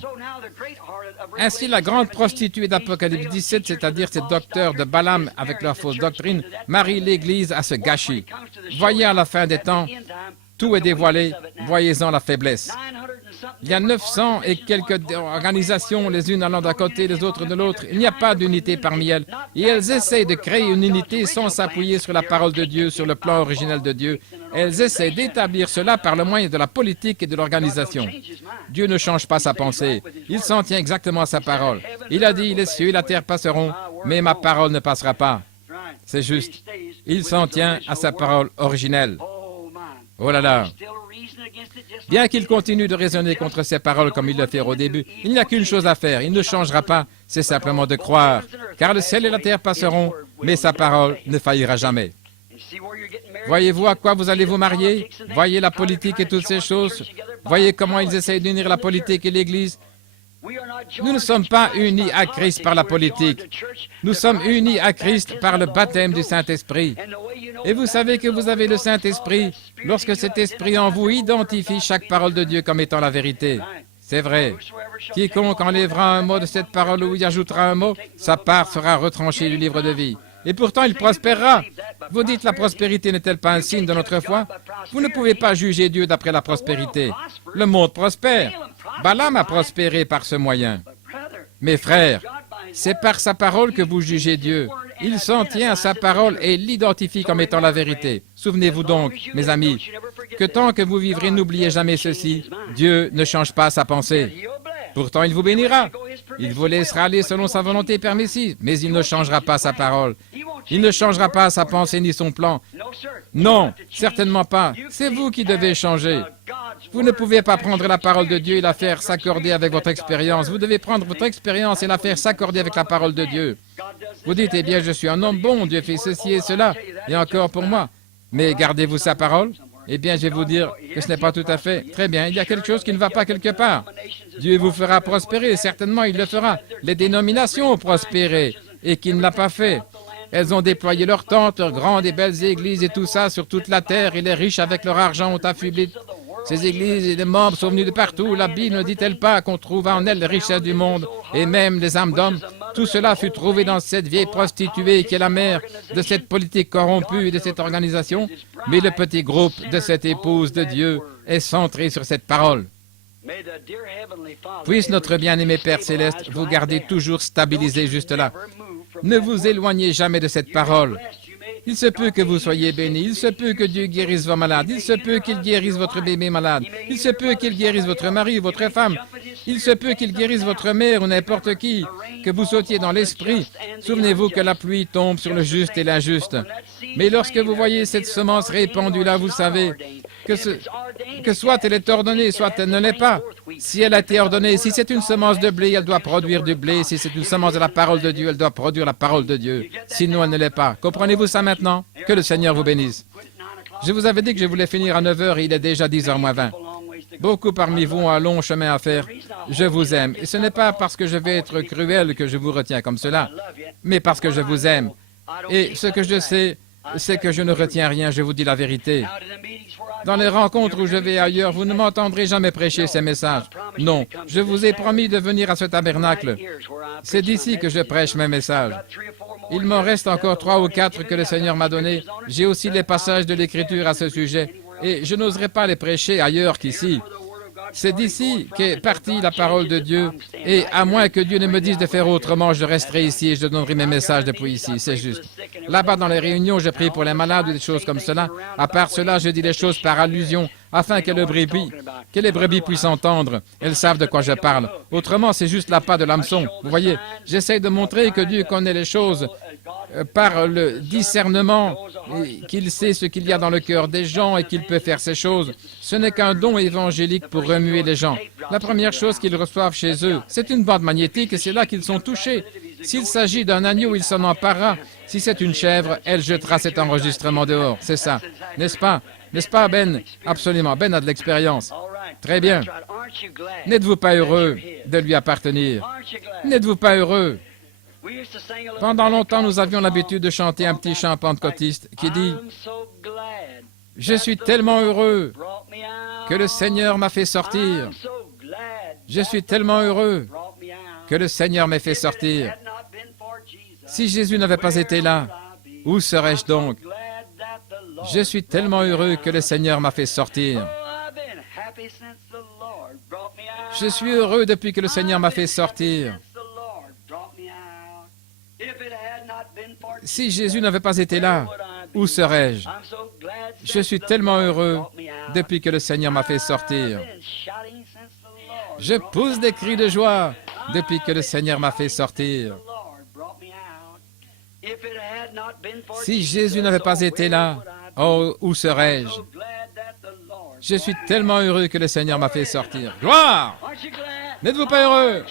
Ainsi, la grande prostituée d'Apocalypse 17, c'est-à-dire ces docteurs de Balaam avec leur fausse doctrine, marie l'Église à ce gâchis. Voyez à la fin des temps, tout est dévoilé, voyez-en la faiblesse. Il y a 900 et quelques organisations, les unes allant d'un côté, les autres de l'autre. Il n'y a pas d'unité parmi elles. Et elles essayent de créer une unité sans s'appuyer sur la parole de Dieu, sur le plan originel de Dieu. Elles essaient d'établir cela par le moyen de la politique et de l'organisation. Dieu ne change pas sa pensée. Il s'en tient exactement à sa parole. Il a dit, les cieux et la terre passeront, mais ma parole ne passera pas. C'est juste. Il s'en tient à sa parole originelle. Oh là là! Bien qu'il continue de raisonner contre ses paroles comme il le fait au début, il n'y a qu'une chose à faire. Il ne changera pas, c'est simplement de croire. Car le ciel et la terre passeront, mais sa parole ne faillira jamais. Voyez-vous à quoi vous allez vous marier? Voyez la politique et toutes ces choses. Voyez comment ils essayent d'unir la politique et l'Église. Nous ne sommes pas unis à Christ par la politique. Nous sommes unis à Christ par le baptême du Saint-Esprit. Et vous savez que vous avez le Saint-Esprit lorsque cet Esprit en vous identifie chaque parole de Dieu comme étant la vérité. C'est vrai. Quiconque enlèvera un mot de cette parole ou y ajoutera un mot, sa part sera retranchée du livre de vie. Et pourtant, il prospérera. Vous dites, la prospérité n'est-elle pas un signe de notre foi? Vous ne pouvez pas juger Dieu d'après la prospérité. Le monde prospère. Balaam a prospéré par ce moyen. Mes frères, c'est par sa parole que vous jugez Dieu. Il s'en tient à sa parole et l'identifie comme étant la vérité. Souvenez-vous donc, mes amis, que tant que vous vivrez, n'oubliez jamais ceci. Dieu ne change pas sa pensée. Pourtant, il vous bénira. Il vous laissera aller selon sa volonté permissive, mais il ne changera pas sa parole. Il ne changera pas sa pensée ni son plan. Non, certainement pas. C'est vous qui devez changer. Vous ne pouvez pas prendre la parole de Dieu et la faire s'accorder avec votre expérience. Vous devez prendre votre expérience et la faire s'accorder avec la parole de Dieu. Vous dites, eh bien, je suis un homme bon, Dieu fait ceci et cela, et encore pour moi. Mais gardez-vous sa parole? Eh bien, je vais vous dire que ce n'est pas tout à fait. Très bien, il y a quelque chose qui ne va pas quelque part. Dieu vous fera prospérer, certainement il le fera. Les dénominations ont prospéré, et qui ne l'a pas fait. Elles ont déployé leurs tentes, leurs grandes et belles églises et tout ça sur toute la terre, et les riches avec leur argent ont affublé ces églises et les membres sont venus de partout. La Bible ne dit-elle pas qu'on trouve en elle les richesses du monde et même les âmes d'hommes? Tout cela fut trouvé dans cette vieille prostituée qui est la mère de cette politique corrompue et de cette organisation. Mais le petit groupe de cette épouse de Dieu est centré sur cette parole. Puisse notre bien-aimé Père Céleste vous garder toujours stabilisé juste là. Ne vous éloignez jamais de cette parole. Il se peut que vous soyez bénis, il se peut que Dieu guérisse vos malades, il se peut qu'il guérisse votre bébé malade, il se peut qu'il guérisse votre mari, votre femme, il se peut qu'il guérisse votre mère ou n'importe qui, que vous sautiez dans l'esprit. Souvenez-vous que la pluie tombe sur le juste et l'injuste. Mais lorsque vous voyez cette semence répandue là, vous savez que que soit elle est ordonnée, soit elle ne l'est pas. Si elle a été ordonnée, si c'est une semence de blé, elle doit produire du blé. Si c'est une semence de la parole de Dieu, elle doit produire la parole de Dieu. Sinon, elle ne l'est pas. Comprenez-vous ça maintenant? Que le Seigneur vous bénisse. Je vous avais dit que je voulais finir à 9 heures et il est déjà 10h moins 20. Beaucoup parmi vous ont un long chemin à faire. Je vous aime. Et ce n'est pas parce que je vais être cruel que je vous retiens comme cela, mais parce que je vous aime. Et ce que je sais, c'est que je ne retiens rien, je vous dis la vérité. Dans les rencontres où je vais ailleurs, vous ne m'entendrez jamais prêcher ces messages. Non, je vous ai promis de venir à ce tabernacle. C'est d'ici que je prêche mes messages. Il m'en reste encore 3 ou 4 que le Seigneur m'a donnés. J'ai aussi les passages de l'Écriture à ce sujet. Et je n'oserais pas les prêcher ailleurs qu'ici. C'est d'ici qu'est partie la parole de Dieu. Et à moins que Dieu ne me dise de faire autrement, je resterai ici et je donnerai mes messages depuis ici. C'est juste. Là-bas, dans les réunions, je prie pour les malades ou des choses comme cela. À part cela, je dis les choses par allusion, afin que les brebis puissent entendre. Elles savent de quoi je parle. Autrement, c'est juste l'appât de l'hameçon. Vous voyez, j'essaie de montrer que Dieu connaît les choses par le discernement, qu'il sait ce qu'il y a dans le cœur des gens et qu'il peut faire ces choses. Ce n'est qu'un don évangélique pour remuer les gens. La première chose qu'ils reçoivent chez eux, c'est une bande magnétique et c'est là qu'ils sont touchés. S'il s'agit d'un agneau, il s'en emparera. Si c'est une chèvre, elle jettera cet enregistrement dehors. C'est ça. N'est-ce pas? N'est-ce pas, Ben? Absolument. Ben a de l'expérience. Très bien. N'êtes-vous pas heureux de lui appartenir? N'êtes-vous pas heureux? Pendant longtemps, nous avions l'habitude de chanter un petit chant pentecôtiste qui dit « Je suis tellement heureux que le Seigneur m'a fait sortir. Je suis tellement heureux que le Seigneur m'a fait sortir. Si Jésus n'avait pas été là, où serais-je donc? Je suis tellement heureux que le Seigneur m'a fait sortir. Je suis heureux depuis que le Seigneur m'a fait sortir. Si Jésus n'avait pas été là, où serais-je? Je suis tellement heureux depuis que le Seigneur m'a fait sortir. Je pousse des cris de joie depuis que le Seigneur m'a fait sortir. Si Jésus n'avait pas été là, oh, où serais-je? Je suis tellement heureux que le Seigneur m'a fait sortir. Gloire! N'êtes-vous pas heureux?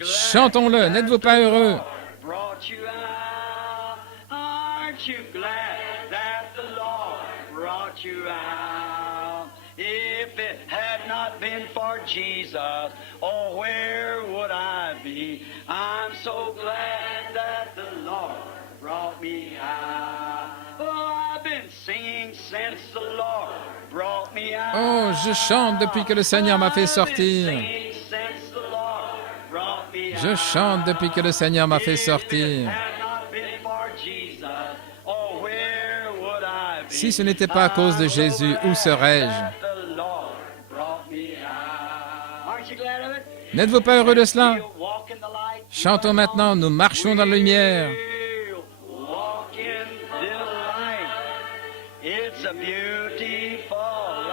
Chantons-le, n'êtes-vous pas heureux? If it had not been for Jesus, oh, where would I be? I'm so glad that the Lord brought me out. Oh, I've been singing since the Lord brought me out. Oh, je chante depuis que le Seigneur m'a fait sortir. Je chante depuis que le Seigneur m'a fait sortir. Si ce n'était pas à cause de Jésus, où serais-je? N'êtes-vous pas heureux de cela? Chantons maintenant, nous marchons dans la lumière.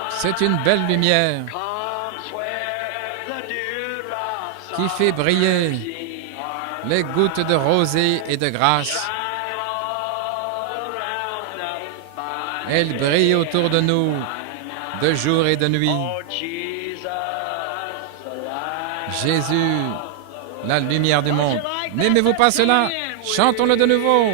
C'est une belle lumière qui fait briller les gouttes de rosée et de grâce. Elle brille autour de nous de jour et de nuit. Jésus, la lumière du monde. N'aimez-vous pas cela? Chantons-le de nouveau.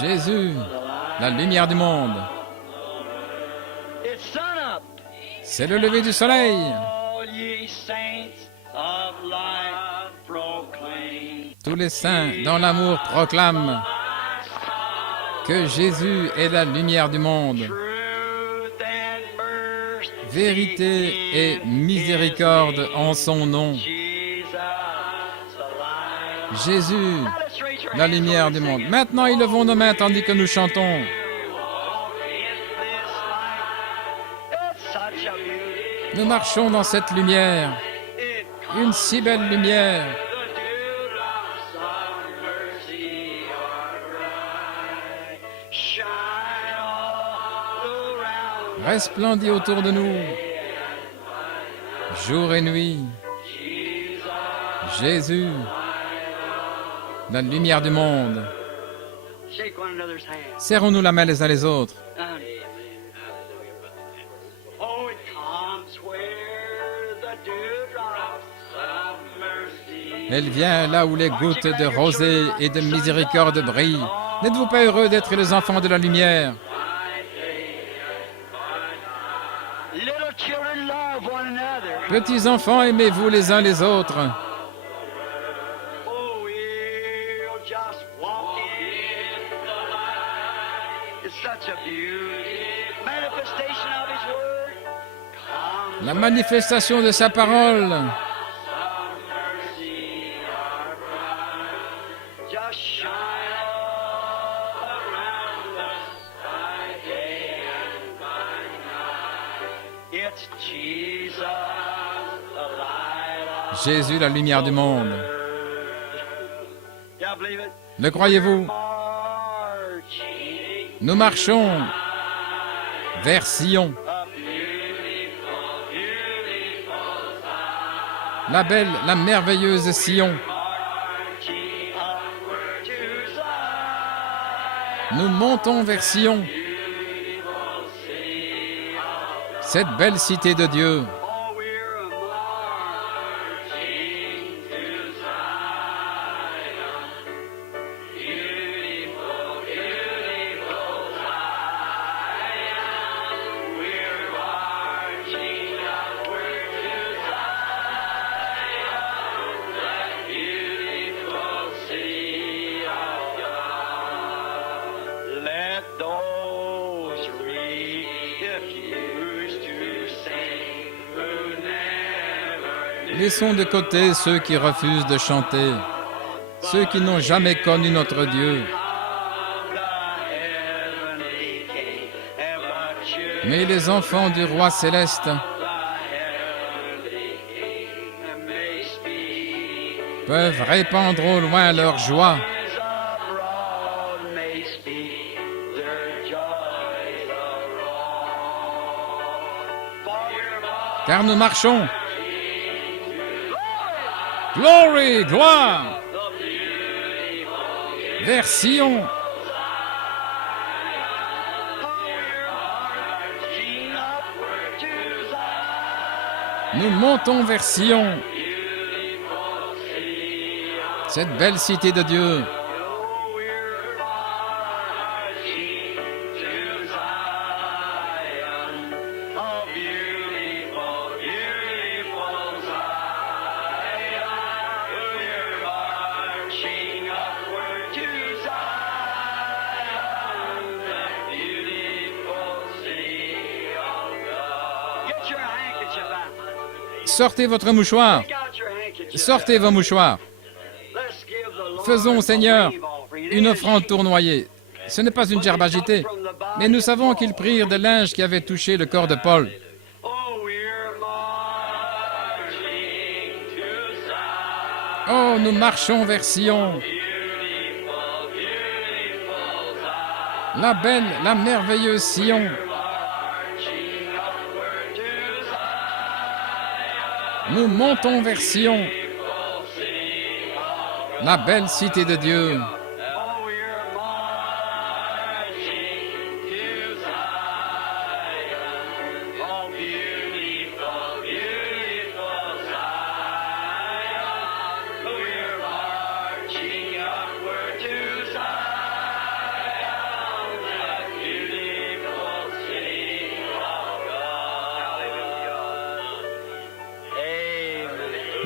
Jésus, la lumière du monde. C'est le lever du soleil. Tous les saints dans l'amour proclament que Jésus est la lumière du monde. Vérité et miséricorde en son nom. Jésus, la lumière du monde. Maintenant, élevons nos mains tandis que nous chantons. Nous marchons dans cette lumière, une si belle lumière. resplendit autour de nous, jour et nuit. Jésus, la lumière du monde. Serrons-nous la main les uns les autres. Elle vient là où les gouttes de rosée et de miséricorde brillent. N'êtes-vous pas heureux d'être les enfants de la lumière? Petits enfants, aimez-vous les uns les autres. La manifestation de sa parole. Jésus, la lumière du monde. Le croyez-vous? Nous marchons vers Sion. La belle, la merveilleuse Sion. Nous montons vers Sion, cette belle cité de Dieu. Laissons de côté ceux qui refusent de chanter, ceux qui n'ont jamais connu notre Dieu. Mais les enfants du Roi céleste peuvent répandre au loin leur joie. Car nous marchons. Glory, gloire, vers Sion. Nous montons vers Sion, cette belle cité de Dieu. Sortez votre mouchoir. Sortez vos mouchoirs. Faisons au Seigneur une offrande tournoyée. Ce n'est pas une gerbe agitée, mais nous savons qu'ils prirent de linge qui avait touché le corps de Paul. Oh, nous marchons vers Sion. La belle, la merveilleuse Sion. Nous montons vers Sion, la belle cité de Dieu.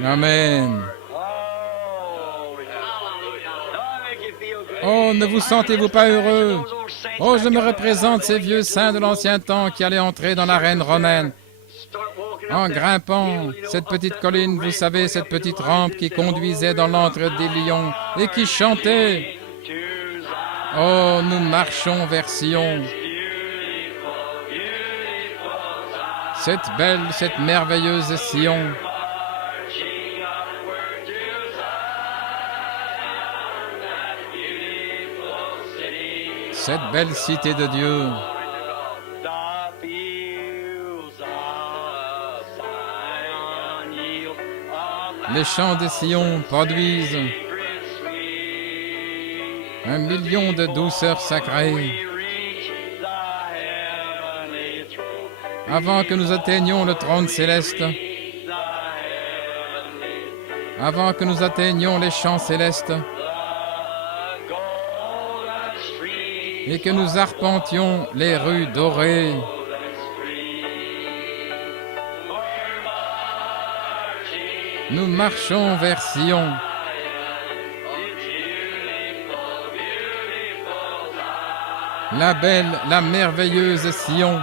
Amen. Oh, ne vous sentez-vous pas heureux? Oh, je me représente ces vieux saints de l'ancien temps qui allaient entrer dans l'arène romaine. En grimpant cette petite colline, vous savez, cette petite rampe qui conduisait dans l'antre des lions et qui chantait. Oh, nous marchons vers Sion. Cette belle, cette merveilleuse Sion. cette belle cité de Dieu. Les champs de Sion produisent 1 million de douceurs sacrées. Avant que nous atteignions le trône céleste, avant que nous atteignions les champs célestes, et que nous arpentions les rues dorées, nous marchons vers Sion. La belle, la merveilleuse Sion.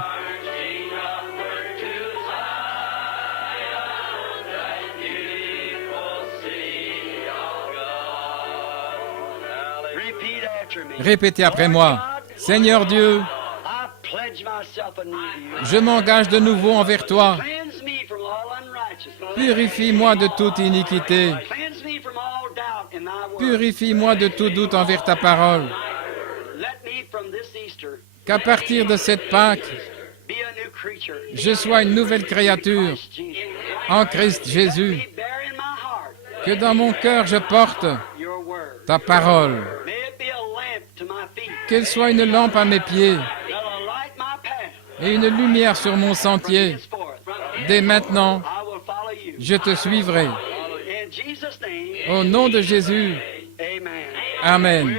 Répétez après moi. Seigneur Dieu, je m'engage de nouveau envers toi. Purifie-moi de toute iniquité. Purifie-moi de tout doute envers ta parole. Qu'à partir de cette Pâque, je sois une nouvelle créature en Christ Jésus. Que dans mon cœur je porte ta parole. Qu'elle soit une lampe à mes pieds et une lumière sur mon sentier. Dès maintenant, je te suivrai. Au nom de Jésus, Amen.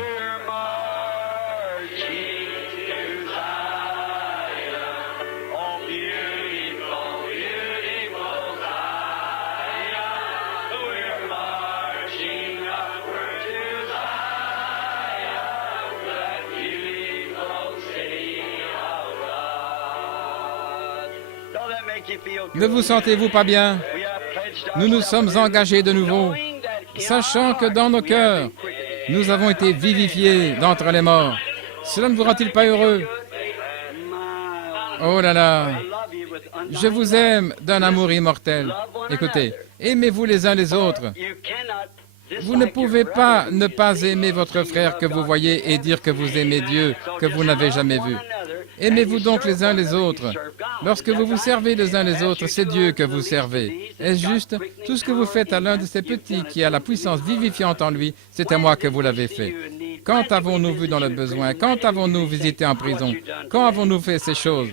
Ne vous sentez-vous pas bien? Nous nous sommes engagés de nouveau, sachant que dans nos cœurs, nous avons été vivifiés d'entre les morts. Cela ne vous rend-il pas heureux? Oh là là! Je vous aime d'un amour immortel. Écoutez, aimez-vous les uns les autres. Vous ne pouvez pas ne pas aimer votre frère que vous voyez et dire que vous aimez Dieu, que vous n'avez jamais vu. Aimez-vous donc les uns les autres. Lorsque vous vous servez les uns les autres, c'est Dieu que vous servez. Est-ce juste? Tout ce que vous faites à l'un de ces petits qui a la puissance vivifiante en lui, c'est à moi que vous l'avez fait. Quand avons-nous vu dans le besoin? Quand avons-nous visité en prison? Quand avons-nous fait ces choses?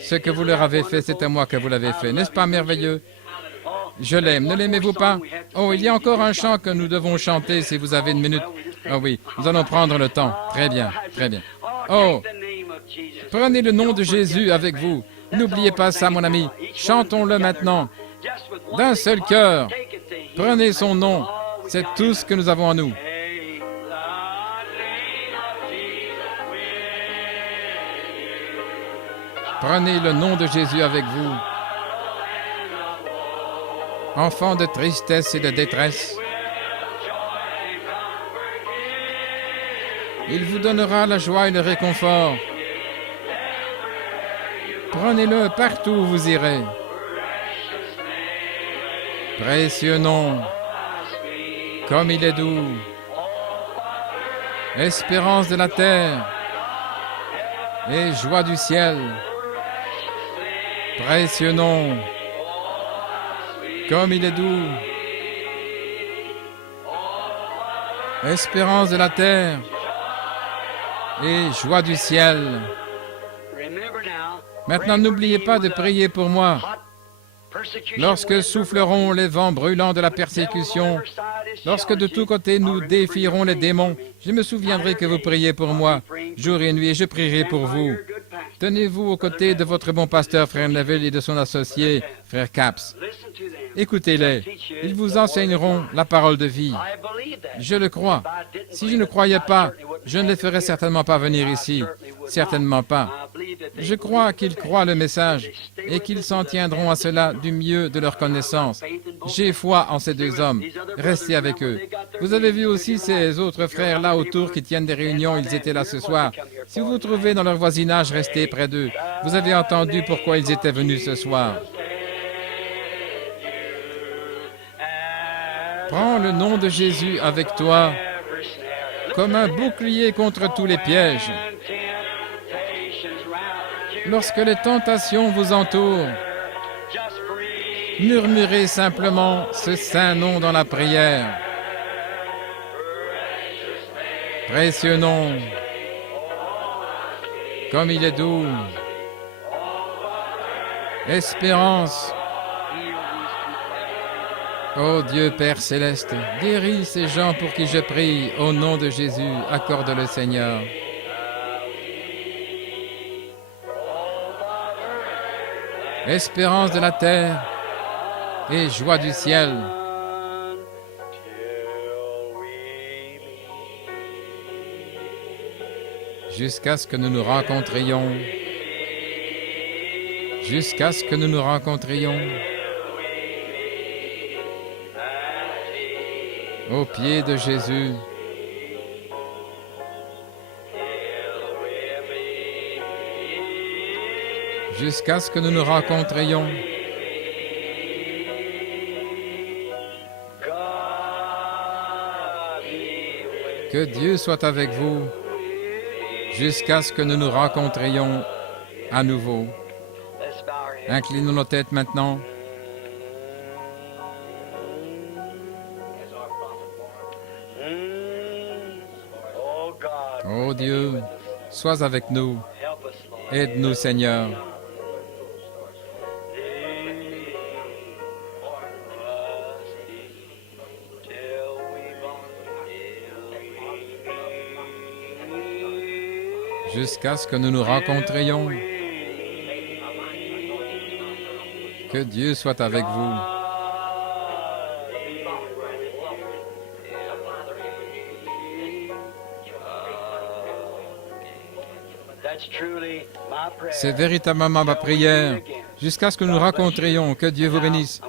Ce que vous leur avez fait, c'est à moi que vous l'avez fait. N'est-ce pas merveilleux? Je l'aime. Ne l'aimez-vous pas? Oh, il y a encore un chant que nous devons chanter si vous avez une minute. Oh oui, nous allons prendre le temps. Très bien, très bien. Oh, prenez le nom de Jésus avec vous. N'oubliez pas ça, mon ami. Chantons-le maintenant. D'un seul cœur. Prenez son nom. C'est tout ce que nous avons en nous. Prenez le nom de Jésus avec vous. Enfants de tristesse et de détresse, il vous donnera la joie et le réconfort. Prenez-le partout où vous irez. Précieux nom, comme il est doux. Espérance de la terre et joie du ciel. Précieux nom, comme il est doux. Espérance de la terre et joie du ciel. Maintenant, n'oubliez pas de prier pour moi. Lorsque souffleront les vents brûlants de la persécution, lorsque de tous côtés nous défierons les démons, je me souviendrai que vous priez pour moi, jour et nuit, et je prierai pour vous. Tenez-vous aux côtés de votre bon pasteur, frère Neville, et de son associé, frère Capps. Écoutez-les. Ils vous enseigneront la parole de vie. Je le crois. Si je ne croyais pas, je ne les ferais certainement pas venir ici. Certainement pas. Je crois qu'ils croient le message et qu'ils s'en tiendront à cela du mieux de leur connaissance. J'ai foi en ces deux hommes. Restez avec eux. Vous avez vu aussi ces autres frères là autour qui tiennent des réunions. Ils étaient là ce soir. Si vous vous trouvez dans leur voisinage, restez près d'eux. Vous avez entendu pourquoi ils étaient venus ce soir. Prends le nom de Jésus avec toi comme un bouclier contre tous les pièges. Lorsque les tentations vous entourent, murmurez simplement ce saint nom dans la prière. Précieux nom, comme il est doux. Espérance. Ô Dieu Père Céleste, guéris ces gens pour qui je prie, au nom de Jésus, accorde-le Seigneur. Espérance de la terre et joie du ciel. Jusqu'à ce que nous nous rencontrions. Jusqu'à ce que nous nous rencontrions. Au pied de Jésus. Jusqu'à ce que nous nous rencontrions. Que Dieu soit avec vous jusqu'à ce que nous nous rencontrions à nouveau. Inclinons nos têtes maintenant. Ô Dieu, sois avec nous. Aide-nous, Seigneur. Jusqu'à ce que nous nous rencontrions. Que Dieu soit avec vous. C'est véritablement ma prière, jusqu'à ce que nous nous rencontrions. Que Dieu vous bénisse.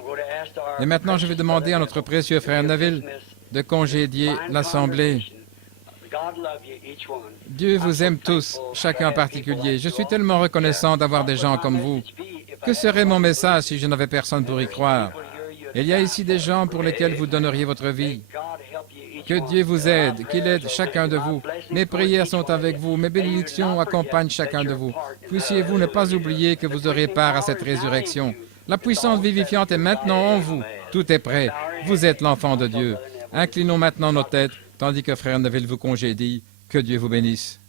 Et maintenant, je vais demander à notre précieux frère Neville de congédier l'Assemblée. Dieu vous aime tous, chacun en particulier. Je suis tellement reconnaissant d'avoir des gens comme vous. Que serait mon message si je n'avais personne pour y croire? Il y a ici des gens pour lesquels vous donneriez votre vie. Que Dieu vous aide, qu'il aide chacun de vous. Mes prières sont avec vous, mes bénédictions accompagnent chacun de vous. Puissiez-vous ne pas oublier que vous aurez part à cette résurrection. La puissance vivifiante est maintenant en vous. Tout est prêt. Vous êtes l'enfant de Dieu. Inclinons maintenant nos têtes, tandis que frère Neville vous congédie. Que Dieu vous bénisse.